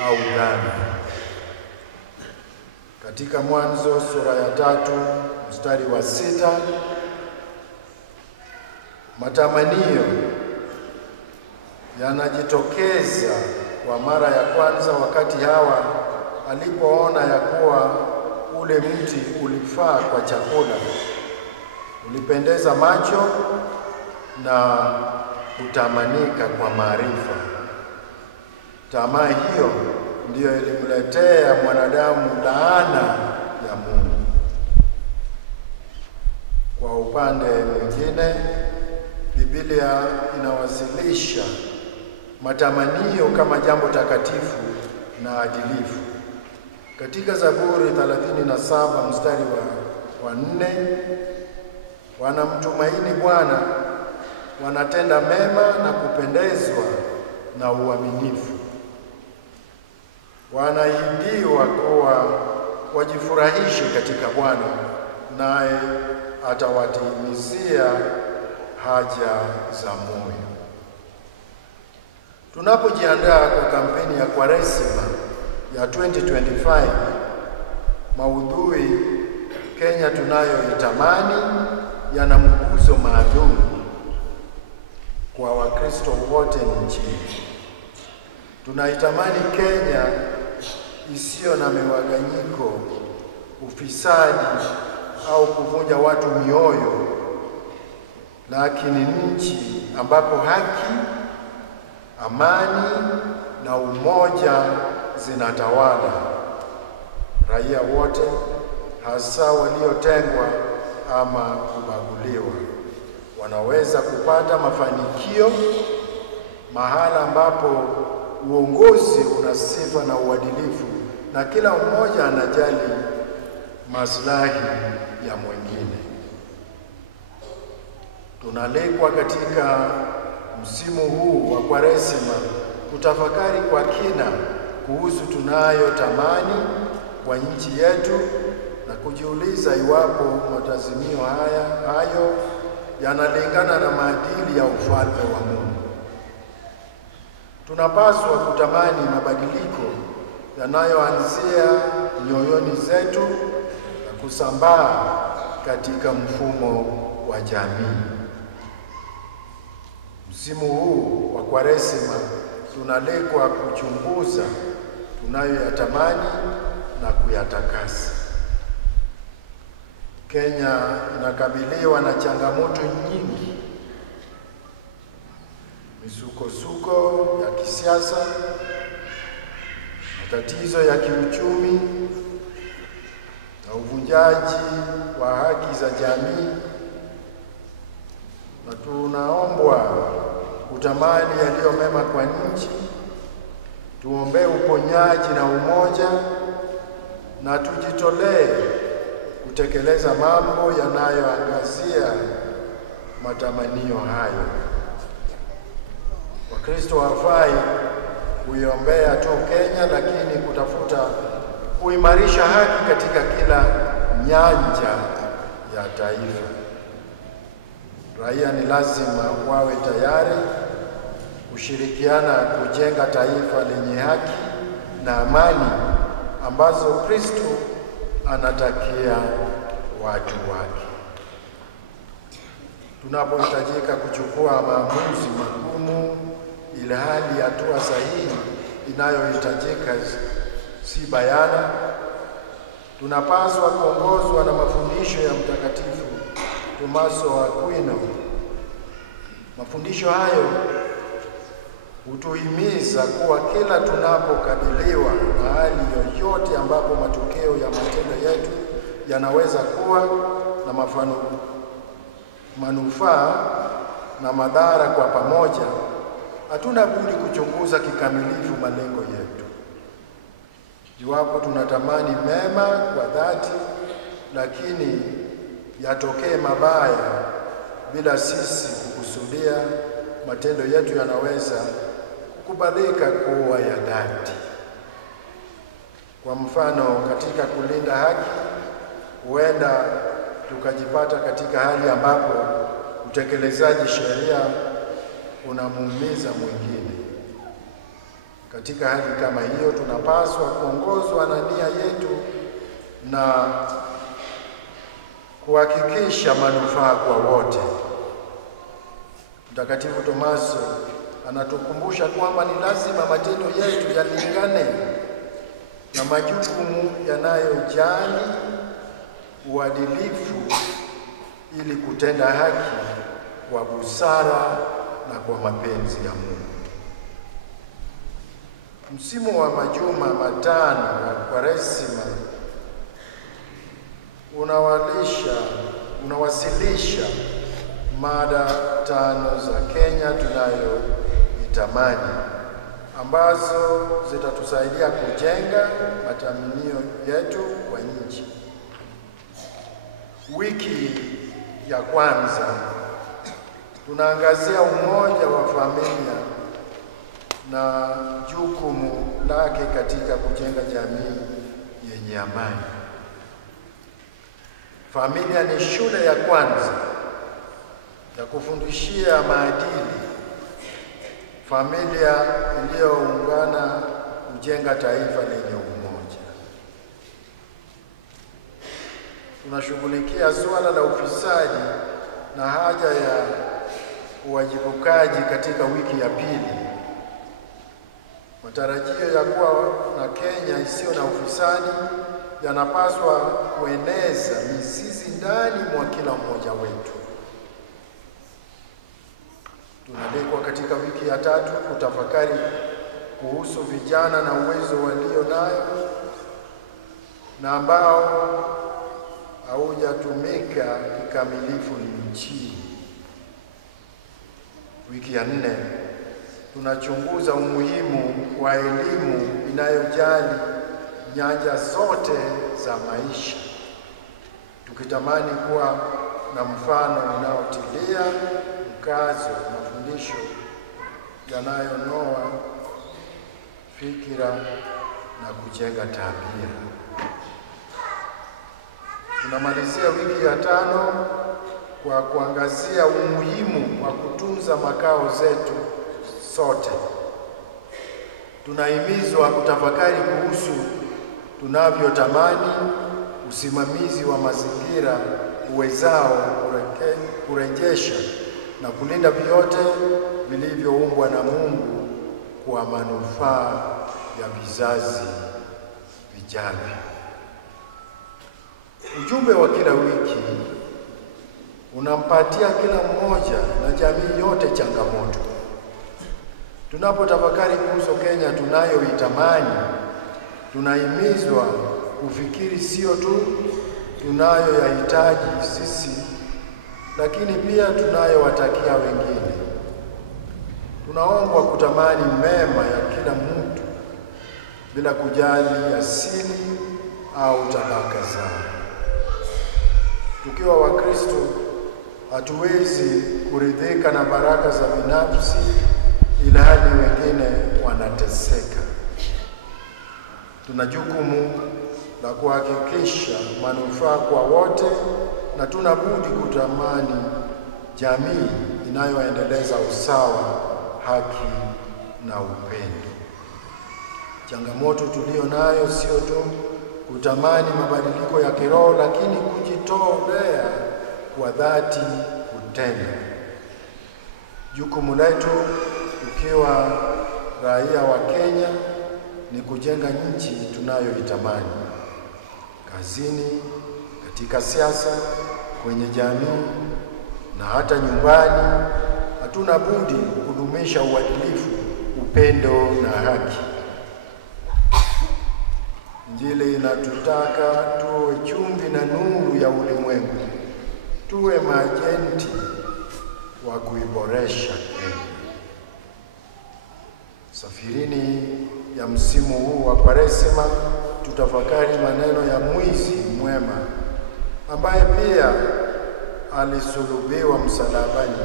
au dhambi. Katika Mwanzo sura ya 3 mstari wa 6, matamanio yanajitokeza kwa mara ya kwanza wakati Hawa alipoona ya kuwa ule mti ulifaa kwa chakula, ulipendeza macho na kutamanika kwa maarifa. Tamaa hiyo ndiyo ilimletea mwanadamu laana ya Mungu. Kwa upande mwingine, Biblia inawasilisha matamanio kama jambo takatifu na adilifu. Katika Zaburi 37 mstari wa 4, wanamtumaini Bwana, wanatenda mema na kupendezwa na uaminifu. Wanaahidiwa kuwa wajifurahishe katika Bwana, naye atawatimizia haja za moyo. Tunapojiandaa kwa kampeni ya Kwaresima ya 2025, maudhui Kenya tunayoitamani yana mguso maalum kwa Wakristo wote nchini. Tunaitamani Kenya isiyo na migawanyiko, ufisadi au kuvunja watu mioyo, lakini nchi ambapo haki, amani na umoja zinatawala. Raia wote, hasa waliotengwa ama kubaguliwa, wanaweza kupata mafanikio, mahala ambapo uongozi una sifa na uadilifu na kila mmoja anajali maslahi ya mwingine. Tunaalikwa katika msimu huu wa Kwaresima kutafakari kwa kina kuhusu tunayotamani kwa nchi yetu na kujiuliza iwapo matazamio hayo yanalingana na maadili ya ufalme wa Mungu. Tunapaswa kutamani mabadiliko yanayoanzia nyoyoni zetu na kusambaa katika mfumo wa jamii. Msimu huu wa Kwaresima tunaalikwa kuchunguza tunayoyatamani na kuyatakasa. Kenya inakabiliwa na changamoto nyingi: misukosuko ya kisiasa, matatizo ya kiuchumi na uvunjaji wa haki za jamii, na tunaombwa kutamani yaliyo mema kwa nchi, tuombee uponyaji na umoja, na tujitolee kutekeleza mambo yanayoangazia matamanio hayo. Wakristo hawafai kuiombea tu Kenya, lakini kutafuta kuimarisha haki katika kila nyanja ya taifa. Raia ni lazima wawe tayari kushirikiana kujenga taifa lenye haki na amani ambazo Kristo anatakia watu wake. Tunapohitajika kuchukua maamuzi magumu, ile hali hatua sahihi inayohitajika si bayana, tunapaswa kuongozwa na mafundisho ya Mtakatifu Tomaso wa Aquino. Mafundisho hayo hutuhimiza kuwa kila tunapokabiliwa na hali yoyote ambapo matokeo ya matendo yetu yanaweza kuwa na manufaa na madhara kwa pamoja, hatuna budi kuchunguza kikamilifu malengo yetu. Iwapo tunatamani mema kwa dhati, lakini yatokee mabaya bila sisi kukusudia, matendo yetu yanaweza kukubalika kuwa ya dhati. Kwa mfano, katika kulinda haki, huenda tukajipata katika hali ambapo utekelezaji sheria unamuumiza mwingine. Katika hali kama hiyo, tunapaswa kuongozwa na nia yetu na kuhakikisha manufaa kwa wote. Mtakatifu Tomaso anatukumbusha kwamba ni lazima matendo yetu yalingane na majukumu yanayojali uadilifu ili kutenda haki kwa busara na kwa mapenzi ya Mungu. Msimu wa majuma matano wa Kwaresima unawalisha unawasilisha mada 5 za Kenya tunayoitamani ambazo zitatusaidia kujenga matamanio yetu kwa nchi. Wiki ya kwanza tunaangazia umoja wa familia na jukumu lake katika kujenga jamii yenye amani. Familia ni shule ya kwanza ya kufundishia maadili. Familia iliyoungana kujenga taifa lenye umoja. Tunashughulikia suala la ufisadi na haja ya uwajibikaji katika wiki ya pili. Matarajio ya kuwa na Kenya isiyo na ufisadi yanapaswa kueneza mizizi ndani mwa kila mmoja wetu. Tunaalikwa katika wiki ya 3 kutafakari kuhusu vijana na uwezo walio nayo na ambao haujatumika kikamilifu nchini. Wiki ya 4 tunachunguza umuhimu wa elimu inayojali nyanja zote za maisha, tukitamani kuwa na mfano unaotilia mkazo mafundisho yanayonoa fikira na kujenga tabia. Tunamalizia wiki ya 5 kwa kuangazia umuhimu wa kutunza makao zetu sote. Tunahimizwa kutafakari kuhusu tunavyotamani usimamizi wa mazingira uwezao kurejesha na kulinda vyote vilivyoumbwa na Mungu kwa manufaa ya vizazi vijavyo. Ujumbe wa kila wiki unampatia kila mmoja na jamii yote changamoto. Tunapotafakari kuhusu Kenya tunayoitamani, tunahimizwa kufikiri sio tu tunayoyahitaji sisi, lakini pia tunayowatakia wengine. Tunaombwa kutamani mema ya kila mtu bila kujali asili au tabaka zao. Tukiwa Wakristo, hatuwezi kuridhika na baraka za binafsi ilhali wengine wanateseka. Tuna jukumu la kuhakikisha manufaa kwa wote na tunabudi kutamani jamii inayoendeleza usawa, haki na upendo. Changamoto tulio nayo sio tu kutamani mabadiliko ya kiroho, lakini kujitolea kwa dhati kutenda. Jukumu letu tukiwa raia wa Kenya ni kujenga nchi tunayoitamani. Kazini, katika siasa, kwenye jamii na hata nyumbani, hatuna budi kudumisha uadilifu, upendo na haki. Injili inatutaka tuwe chumvi na nuru ya ulimwengu, tuwe maajenti wa kuiboresha Kenya. Safirini ya msimu huu wa Kwaresima, tutafakari maneno ya mwizi mwema ambaye pia alisulubiwa msalabani,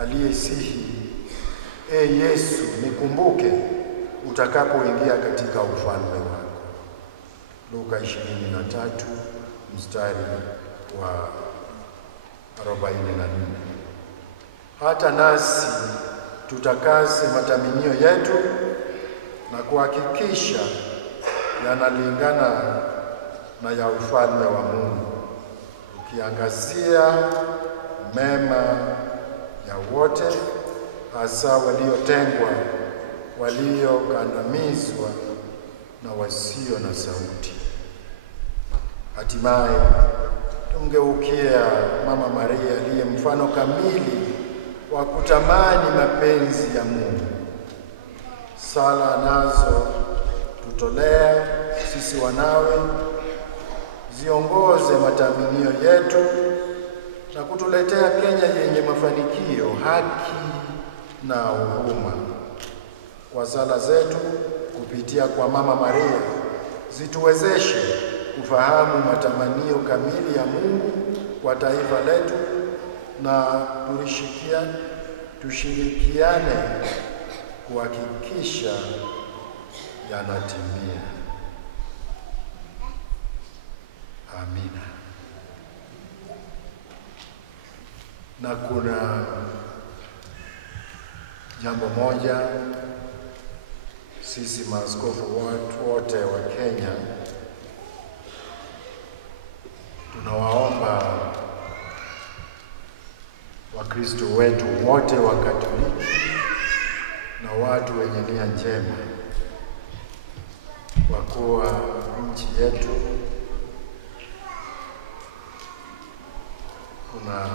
aliyesihi, Yesu, nikumbuke utakapoingia katika ufalme wako. Luka 23 mstari wa 44. Hata nasi tutakaze matamanio yetu na kuhakikisha yanalingana na ya ufalme wa Mungu, ukiangazia mema ya wote, hasa waliotengwa, waliokandamizwa na wasio na sauti. Hatimaye tumgeukia Mama Maria aliye mfano kamili wa kutamani mapenzi ya Mungu. Sala nazo tutolea sisi wanawe ziongoze matamanio yetu na kutuletea Kenya yenye mafanikio, haki na huruma. Kwa sala zetu kupitia kwa Mama Maria, zituwezeshe kufahamu matamanio kamili ya Mungu kwa taifa letu, na tushirikiane kuhakikisha yanatimia. Amina. Na kuna jambo moja sisi maaskofu wote wa Kenya tunawaomba Wakristo wetu wote wa Katoliki na watu wenye nia njema, kwa kuwa nchi yetu kuna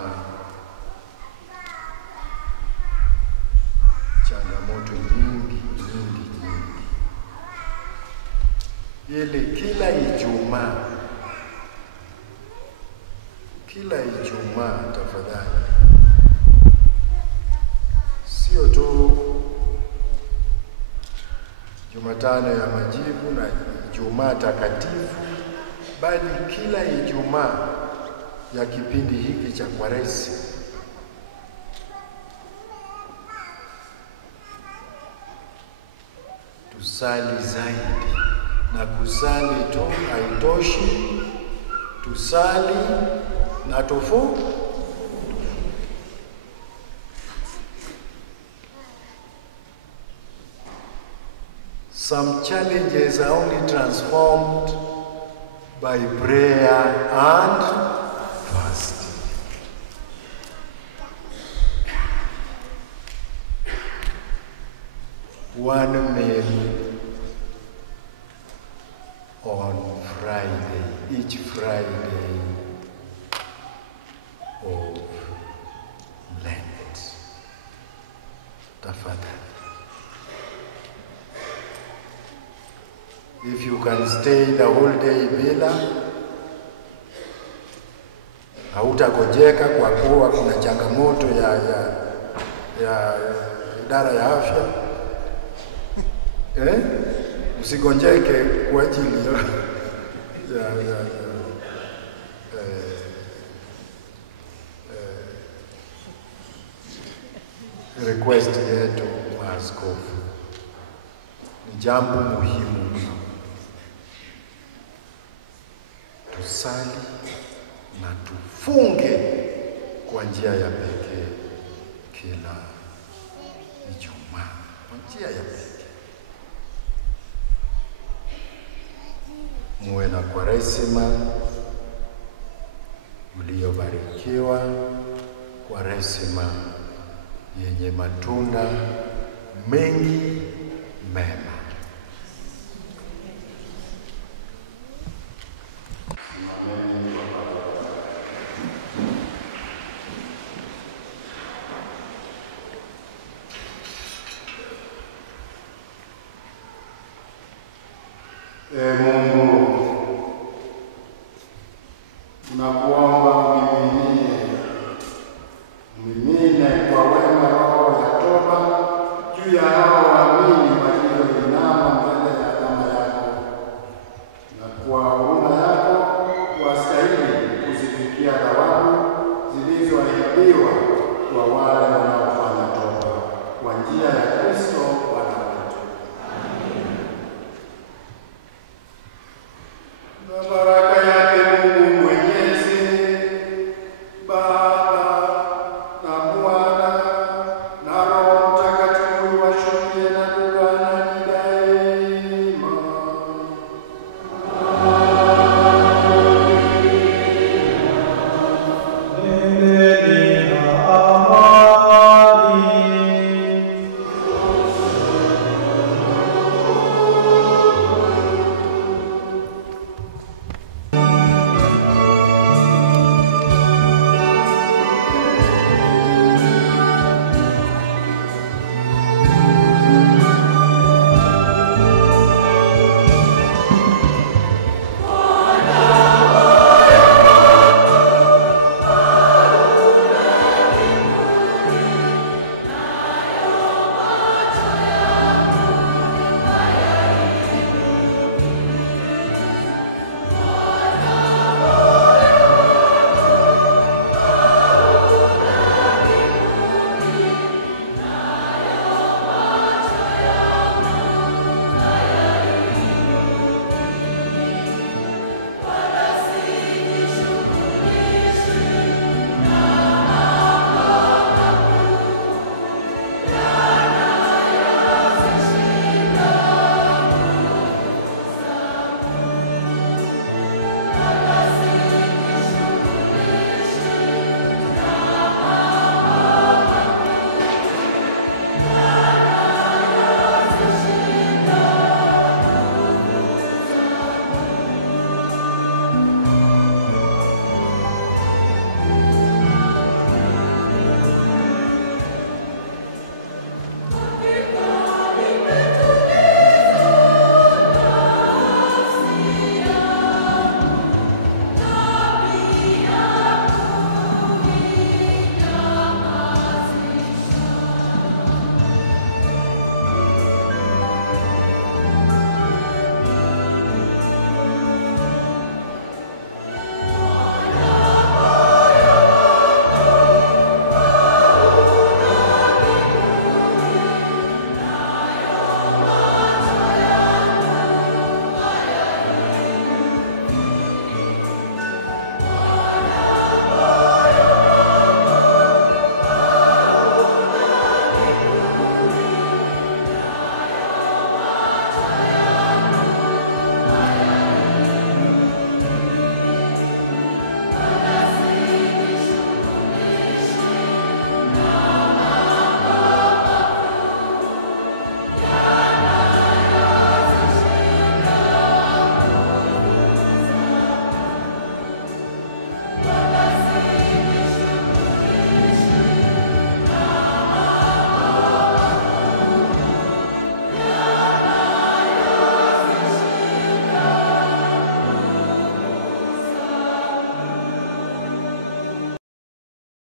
changamoto nyingi, ili kila Ijumaa tafadhali, sio tu Jumatano ya Majivu na Ijumaa Takatifu, bali kila Ijumaa ya kipindi hiki cha Kwaresima tusali zaidi. Na kusali tu haitoshi, tusali na some challenges are only transformed by prayer and fasting. One meal on Friday, each Friday of Lent. Tafadhali. If you can stay the whole day bila, hautagojeka kwa kuwa kuna changamoto ya idara ya afya. Usigonjeke kwa ajili ya request yetu maaskofu. Ni jambo muhimu mno. Tusali na tufunge kwa njia ya pekee kila Ijumaa, kwa njia ya pekee. Muwe na Kwaresima uliobarikiwa, Kwaresima yenye matunda mengi mema. Mungu